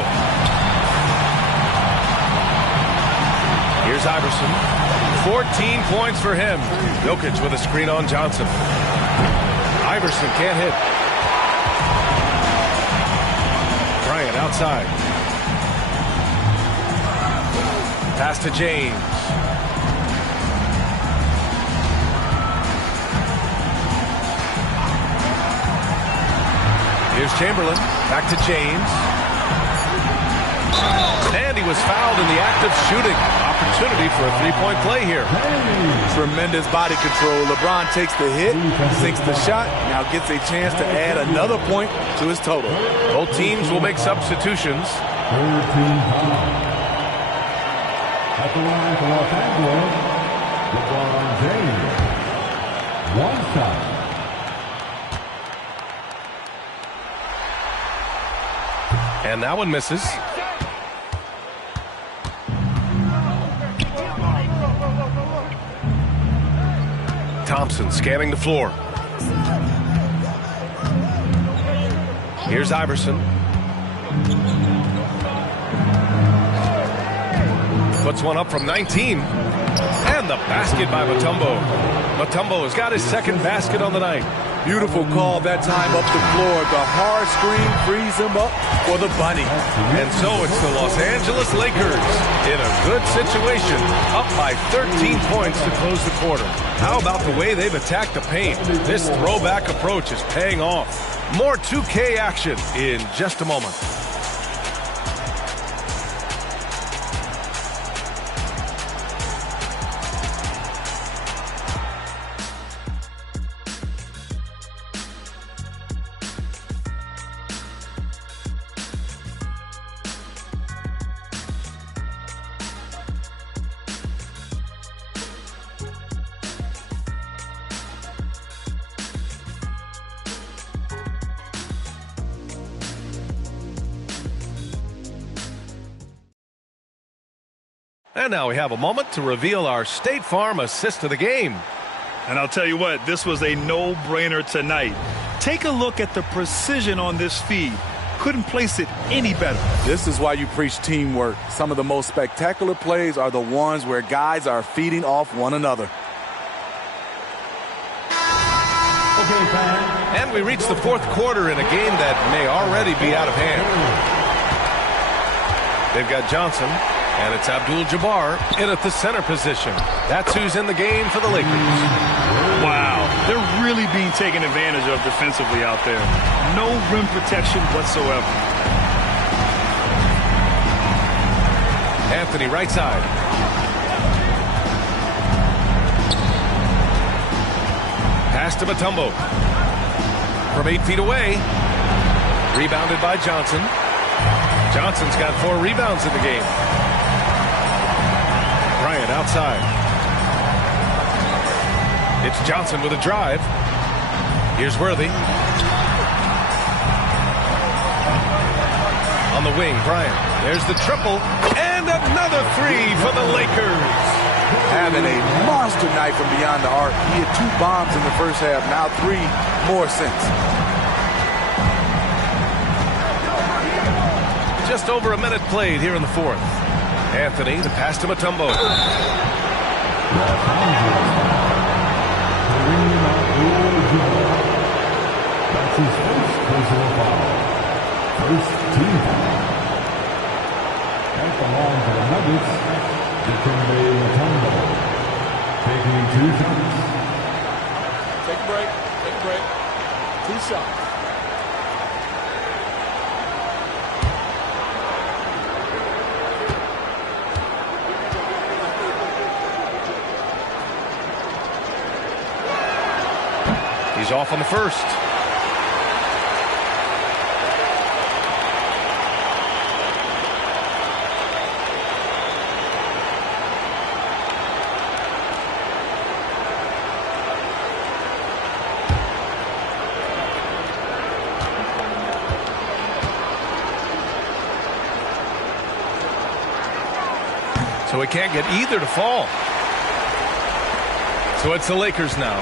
Here's Iverson. 14 points for him. Jokic with a screen on Johnson. Iverson can't hit. Bryant outside. Pass to James. Here's Chamberlain. Back to James. And he was fouled in the act of shooting. Opportunity for a 3-point play here. Tremendous body control. LeBron takes the hit, sinks the shot, now gets a chance to add another point to his total. Both teams will make substitutions. At the line for Los Angeles, LeBron James. 1 shot. And that one misses. Thompson scanning the floor. Here's Iverson. Puts one up from 19. And the basket by Mutombo. Mutombo has got his 2nd basket on the night. Beautiful call that time up the floor. The hard screen frees him up for the bunny. And so it's the Los Angeles Lakers in a good situation, up by 13 points to close the quarter. How about the way they've attacked the paint? This throwback approach is paying off. More 2K action in just a moment. And now we have a moment to reveal our State Farm assist of the game. And I'll tell you what, this was a no-brainer tonight. Take a look at the precision on this feed. Couldn't place it any better. This is why you preach teamwork. Some of the most spectacular plays are the ones where guys are feeding off one another. And we reach the 4th quarter in a game that may already be out of hand. They've got Johnson. And it's Abdul-Jabbar in at the center position. That's who's in the game for the Lakers. Wow, they're really being taken advantage of defensively out there. No rim protection whatsoever. Anthony right side. Pass to Mutombo. From 8 feet away. Rebounded by Johnson. Johnson's got 4 rebounds in the game. Bryant outside. It's Johnson with a drive. Here's Worthy. On the wing, Bryant. There's the triple. And another 3 for the Lakers. Having a monster night from beyond the arc. He had 2 bombs in the first half. Now 3 more since. Just over a minute played here in the 4th. Anthony, the pass to Mutombo. That's his first personal foul. First team foul. At the line for the Nuggets, Dikembe Mutombo. Taking 2 shots. Take a break. Take a break. 2 shots. He's off on the first. So he can't get either to fall. So it's the Lakers now.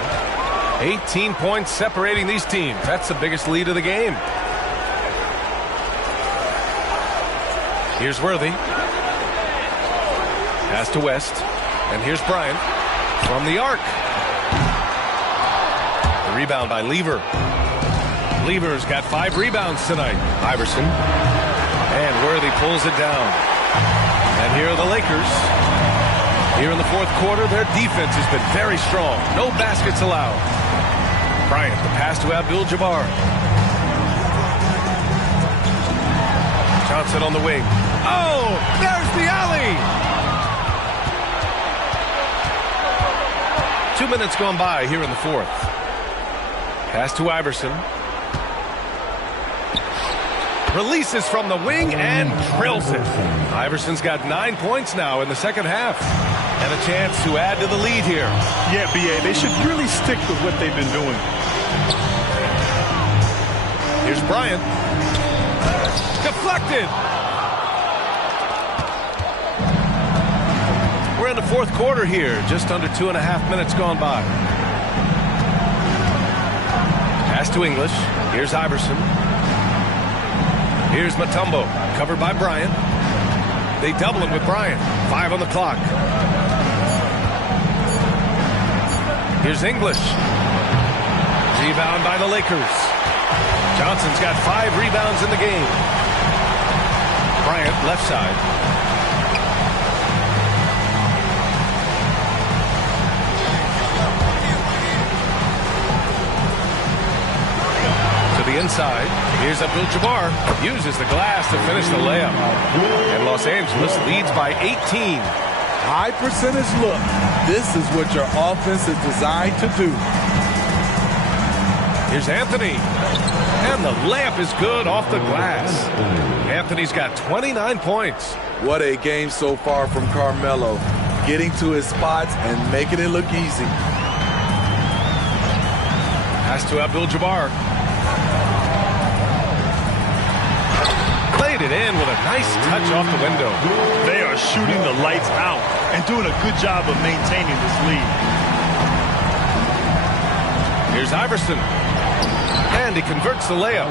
18 points separating these teams. That's the biggest lead of the game. Here's Worthy. Pass to West. And here's Bryant from the arc. The rebound by Lever. Lever's got 5 rebounds tonight. Iverson. And Worthy pulls it down. And here are the Lakers. Here in the 4th quarter, their defense has been very strong. No baskets allowed. Bryant, the pass to Abdul-Jabbar. Johnson on the wing. Oh, there's the alley! 2 minutes gone by here in the 4th. Pass to Iverson. Releases from the wing and drills it. Iverson's got 9 points now in the second half. And a chance to add to the lead here. Yeah, B.A., they should really stick with what they've been doing. Here's Bryant. Deflected. We're in the 4th quarter here. Just under 2.5 minutes gone by. Pass to English. Here's Iverson. Here's Mutombo. Covered by Bryant. They double him with Bryant. 5 on the clock. Here's English. Rebound by the Lakers. Johnson's got 5 rebounds in the game. Bryant, left side. To the inside. Here's Abdul-Jabbar. Uses the glass to finish the layup. And Los Angeles leads by 18. High percentage look. This is what your offense is designed to do. Here's Anthony. And the layup is good off the glass. Anthony's got 29 points. What a game so far from Carmelo. Getting to his spots and making it look easy. Pass to Abdul-Jabbar. Played it in with a nice touch off the window. They are shooting the lights out and doing a good job of maintaining this lead. Here's Iverson. And he converts the layup.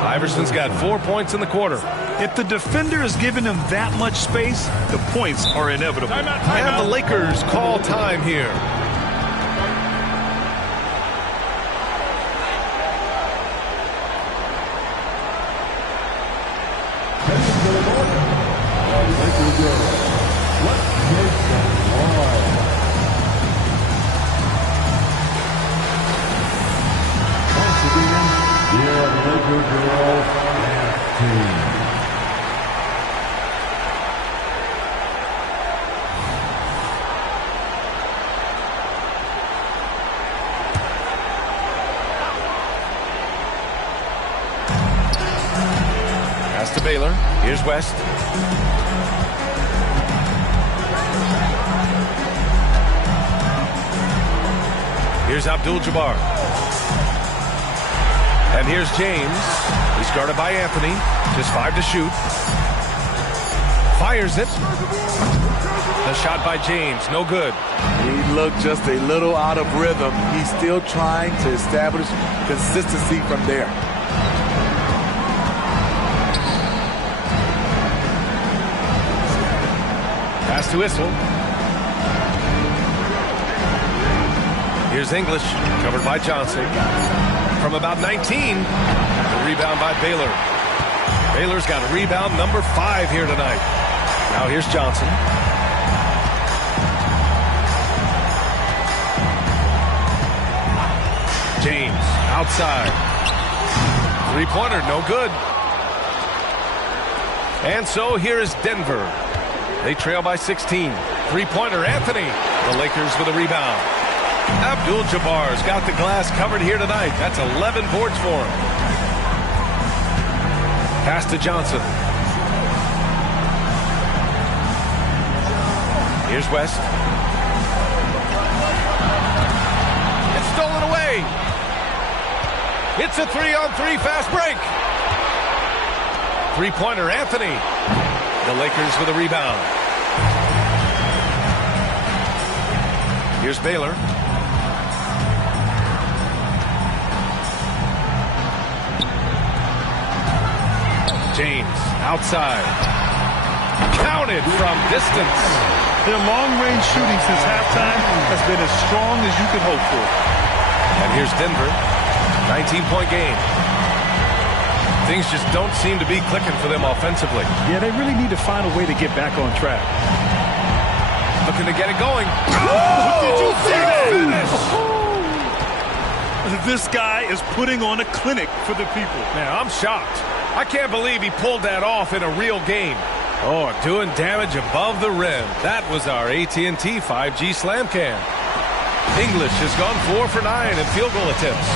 Iverson's got 4 points in the quarter. If the defender is giving him that much space, the points are inevitable. And the Lakers call time here. Baylor. Here's West. Here's Abdul-Jabbar. And here's James. He's guarded by Anthony. Just 5 to shoot. Fires it. The shot by James. No good. He looked just a little out of rhythm. He's still trying to establish consistency from there. Pass to Issel. Here's English, covered by Johnson. From about 19, the rebound by Baylor. Baylor's got rebound number 5 here tonight. Now here's Johnson. James, outside. Three-pointer, no good. And so here is Denver. They trail by 16. Three-pointer, Anthony. The Lakers with a rebound. Abdul-Jabbar's got the glass covered here tonight. That's 11 boards for him. Pass to Johnson. Here's West. It's stolen away. It's a 3-on-3 fast break. Three-pointer, Anthony. The Lakers with a rebound. Here's Baylor. James, outside. Counted from distance. Their long-range shooting since halftime has been as strong as you could hope for. And here's Denver. 19-point game. Things just don't seem to be clicking for them offensively. Yeah, they really need to find a way to get back on track. Looking to get it going. Oh, did you see that? Finish! This guy is putting on a clinic for the people. Man, I'm shocked. I can't believe he pulled that off in a real game. Oh, doing damage above the rim. That was our AT&T 5G slam cam. English has gone 4 for 9 in field goal attempts.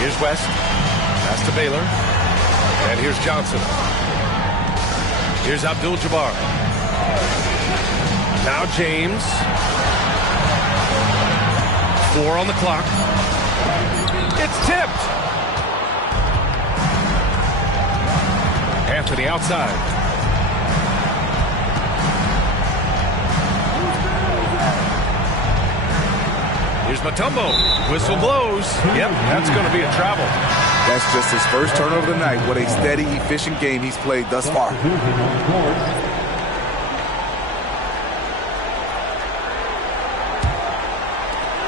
Here's West. Pass to Baylor. And here's Johnson. Here's Abdul-Jabbar. Now James. 4 on the clock. It's tipped. Anthony outside. Here's Mutombo. Whistle blows. Yep, that's going to be a travel. That's just his first turnover of the night. What a steady, efficient game he's played thus far.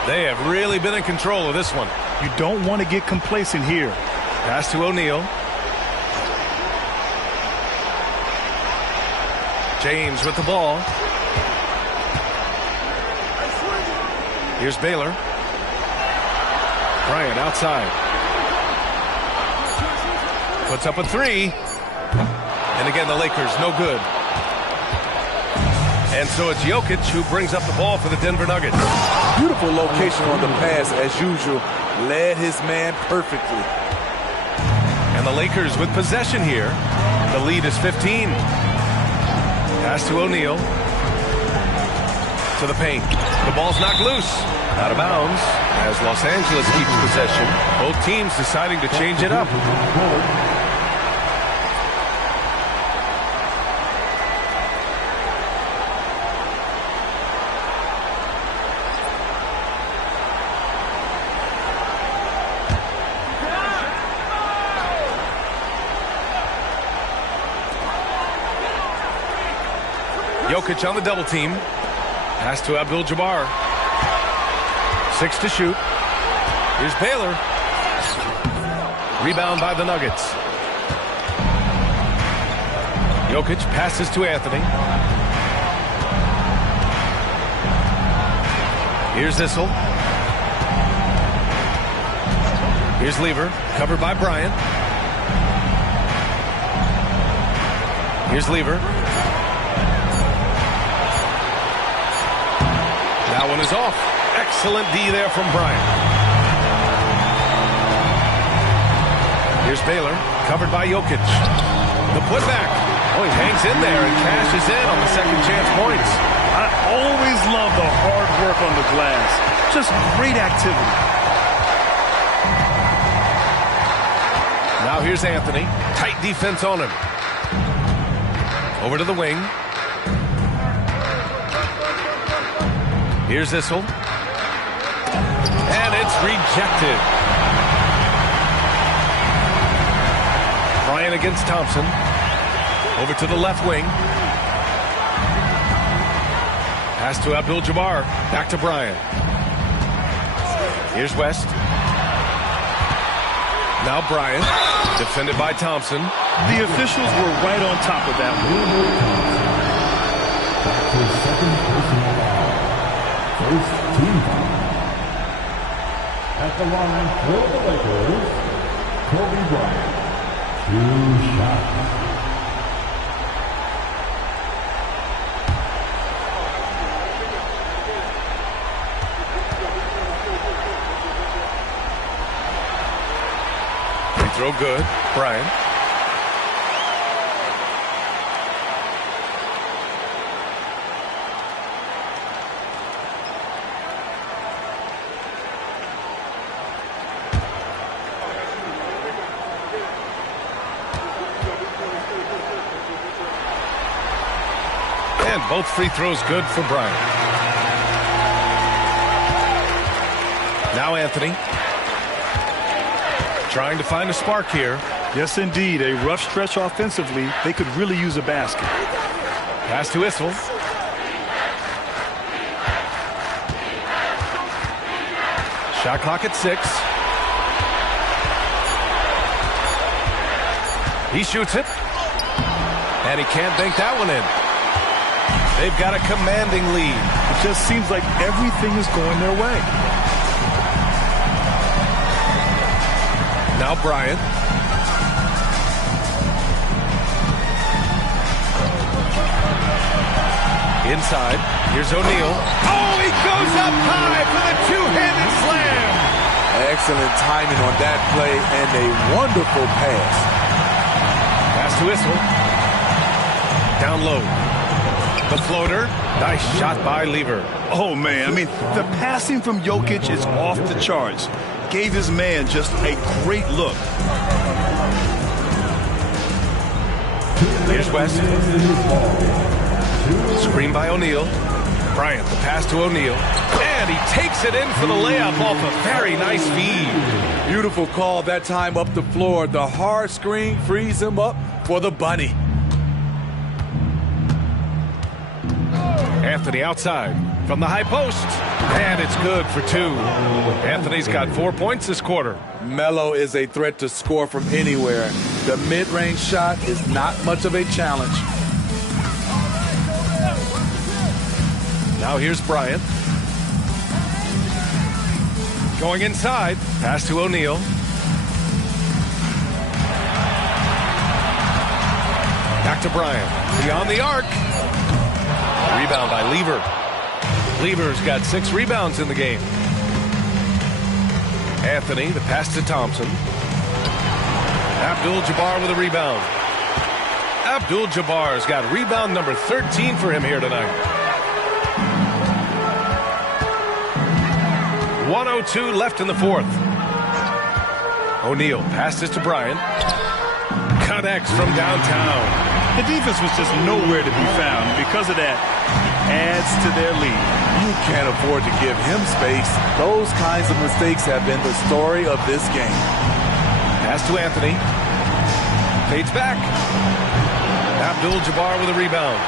They have really been in control of this one. You don't want to get complacent here. Pass to O'Neal. James with the ball. Here's Baylor. Bryant outside. Puts up a 3. And again, the Lakers, no good. And so it's Jokic who brings up the ball for the Denver Nuggets. Beautiful location on the pass, as usual. Led his man perfectly. And the Lakers with possession here. The lead is 15. Pass to O'Neal. To the paint. The ball's knocked loose. Out of bounds as Los Angeles keeps possession. Both teams deciding to change it up. Jokic on the double team. Pass to Abdul-Jabbar. 6 to shoot. Here's Baylor. Rebound by the Nuggets. Jokic passes to Anthony. Here's Issel. Here's Lever, covered by Bryant. Here's Lever. That one is off. Excellent D there from Bryant. Here's Baylor, covered by Jokic. The putback. Oh, he hangs in there and cashes in on the second chance points. I always love the hard work on the glass. Just great activity. Now here's Anthony. Tight defense on him. Over to the wing. Here's Issel. And it's rejected. Bryant against Thompson. Over to the left wing. Pass to Abdul-Jabbar. Back to Bryant. Here's West. Now Bryant. Defended by Thompson. The officials were right on top of that one. That's his second personal foul. First team foul. At the line for the Lakers, Kobe Bryant. 2 shots. Free throw good. Bryant. And both free throws good for Bryant. Now Anthony. Trying to find a spark here. Yes, indeed. A rough stretch offensively. They could really use a basket. Pass to Issel. Shot clock at 6. He shoots it. And he can't bank that one in. They've got a commanding lead. It just seems like everything is going their way. Now Bryant. Inside. Here's O'Neal. Oh, he goes up high for the two-handed slam. Excellent timing on that play and a wonderful pass. Pass to Issel. Down low. The floater. Nice shot by Lever. Oh, man. I mean, the passing from Jokic is off the charts. Gave his man just a great look. Here's West. Screen by O'Neal. Bryant, the pass to O'Neal. And he takes it in for the layup off a very nice feed. Beautiful call that time up the floor. The hard screen frees him up for the bunny. Anthony outside from the high post. And it's good for 2. Anthony's got 4 points this quarter. Melo is a threat to score from anywhere. The mid-range shot is not much of a challenge. Now here's Bryant. Going inside. Pass to O'Neal. Back to Bryant. Beyond the arc. Rebound by Lever. Lever's got 6 rebounds in the game. Anthony, the pass to Thompson. Abdul-Jabbar with a rebound. Abdul-Jabbar's got rebound number 13 for him here tonight. 1:02 left in the 4th. O'Neal passes to Bryant. Connects from downtown. The defense was just nowhere to be found. Because of that, adds to their lead. You can't afford to give him space. Those kinds of mistakes have been the story of this game. Pass to Anthony. Fades back. Abdul-Jabbar with a rebound.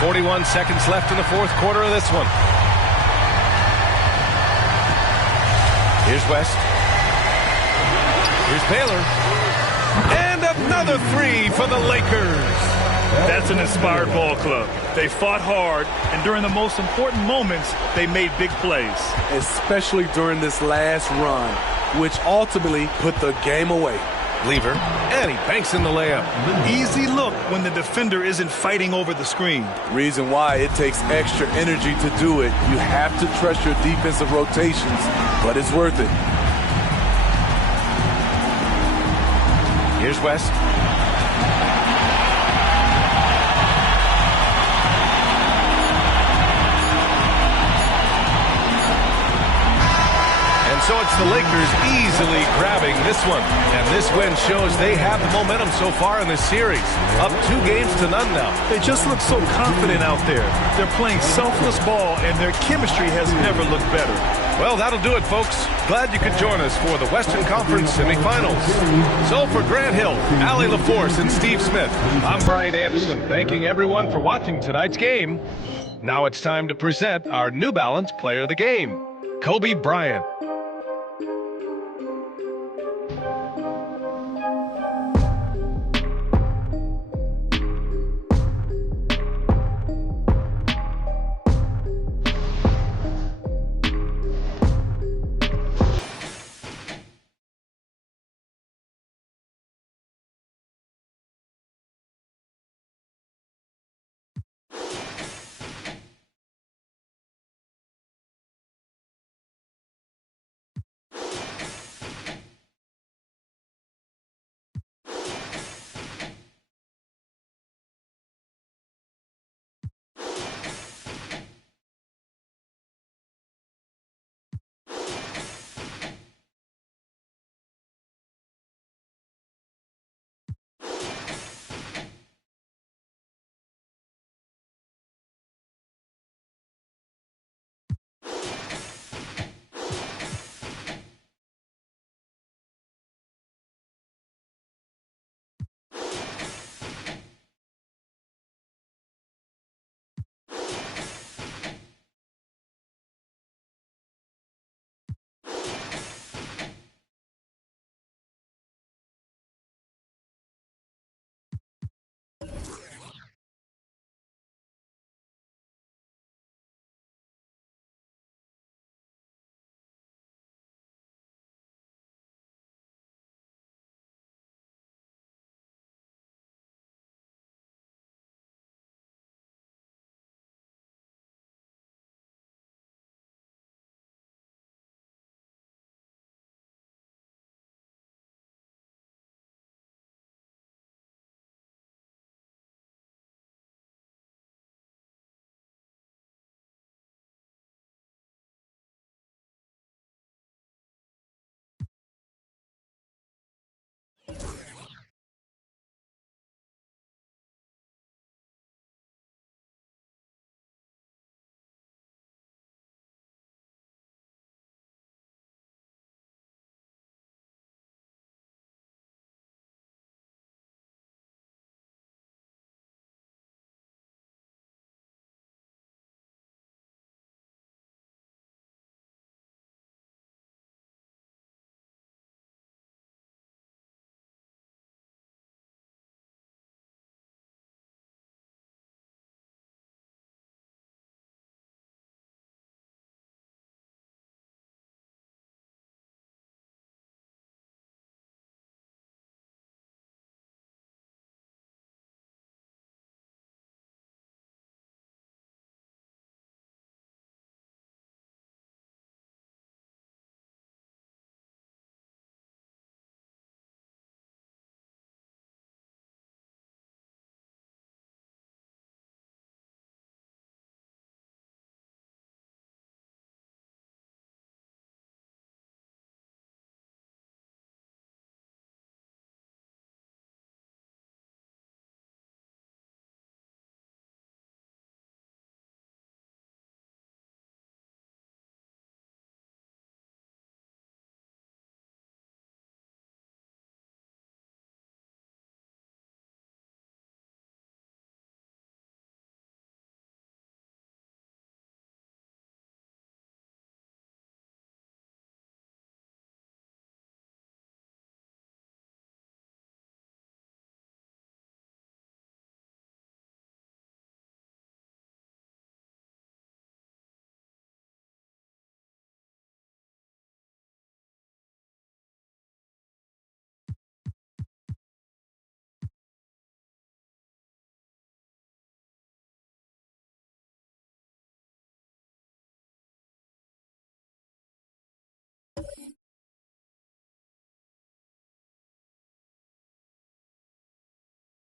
41 seconds left in the 4th quarter of this one. Here's West. Here's Baylor. And another 3 for the Lakers. That's an inspired ball club. They fought hard, and during the most important moments, they made big plays. Especially during this last run, which ultimately put the game away. Lever, and he banks in the layup. Easy look when the defender isn't fighting over the screen. Reason why it takes extra energy to do it. You have to trust your defensive rotations, but it's worth it. Here's West. So it's the Lakers easily grabbing this one. And this win shows they have the momentum so far in this series. Up 2 games to none now. They just look so confident out there. They're playing selfless ball, and their chemistry has never looked better. Well, that'll do it, folks. Glad you could join us for the Western Conference semifinals. So for Grant Hill, Allie LaForce, and Steve Smith, I'm Brian Anderson, thanking everyone for watching tonight's game. Now it's time to present our New Balance Player of the Game, Kobe Bryant.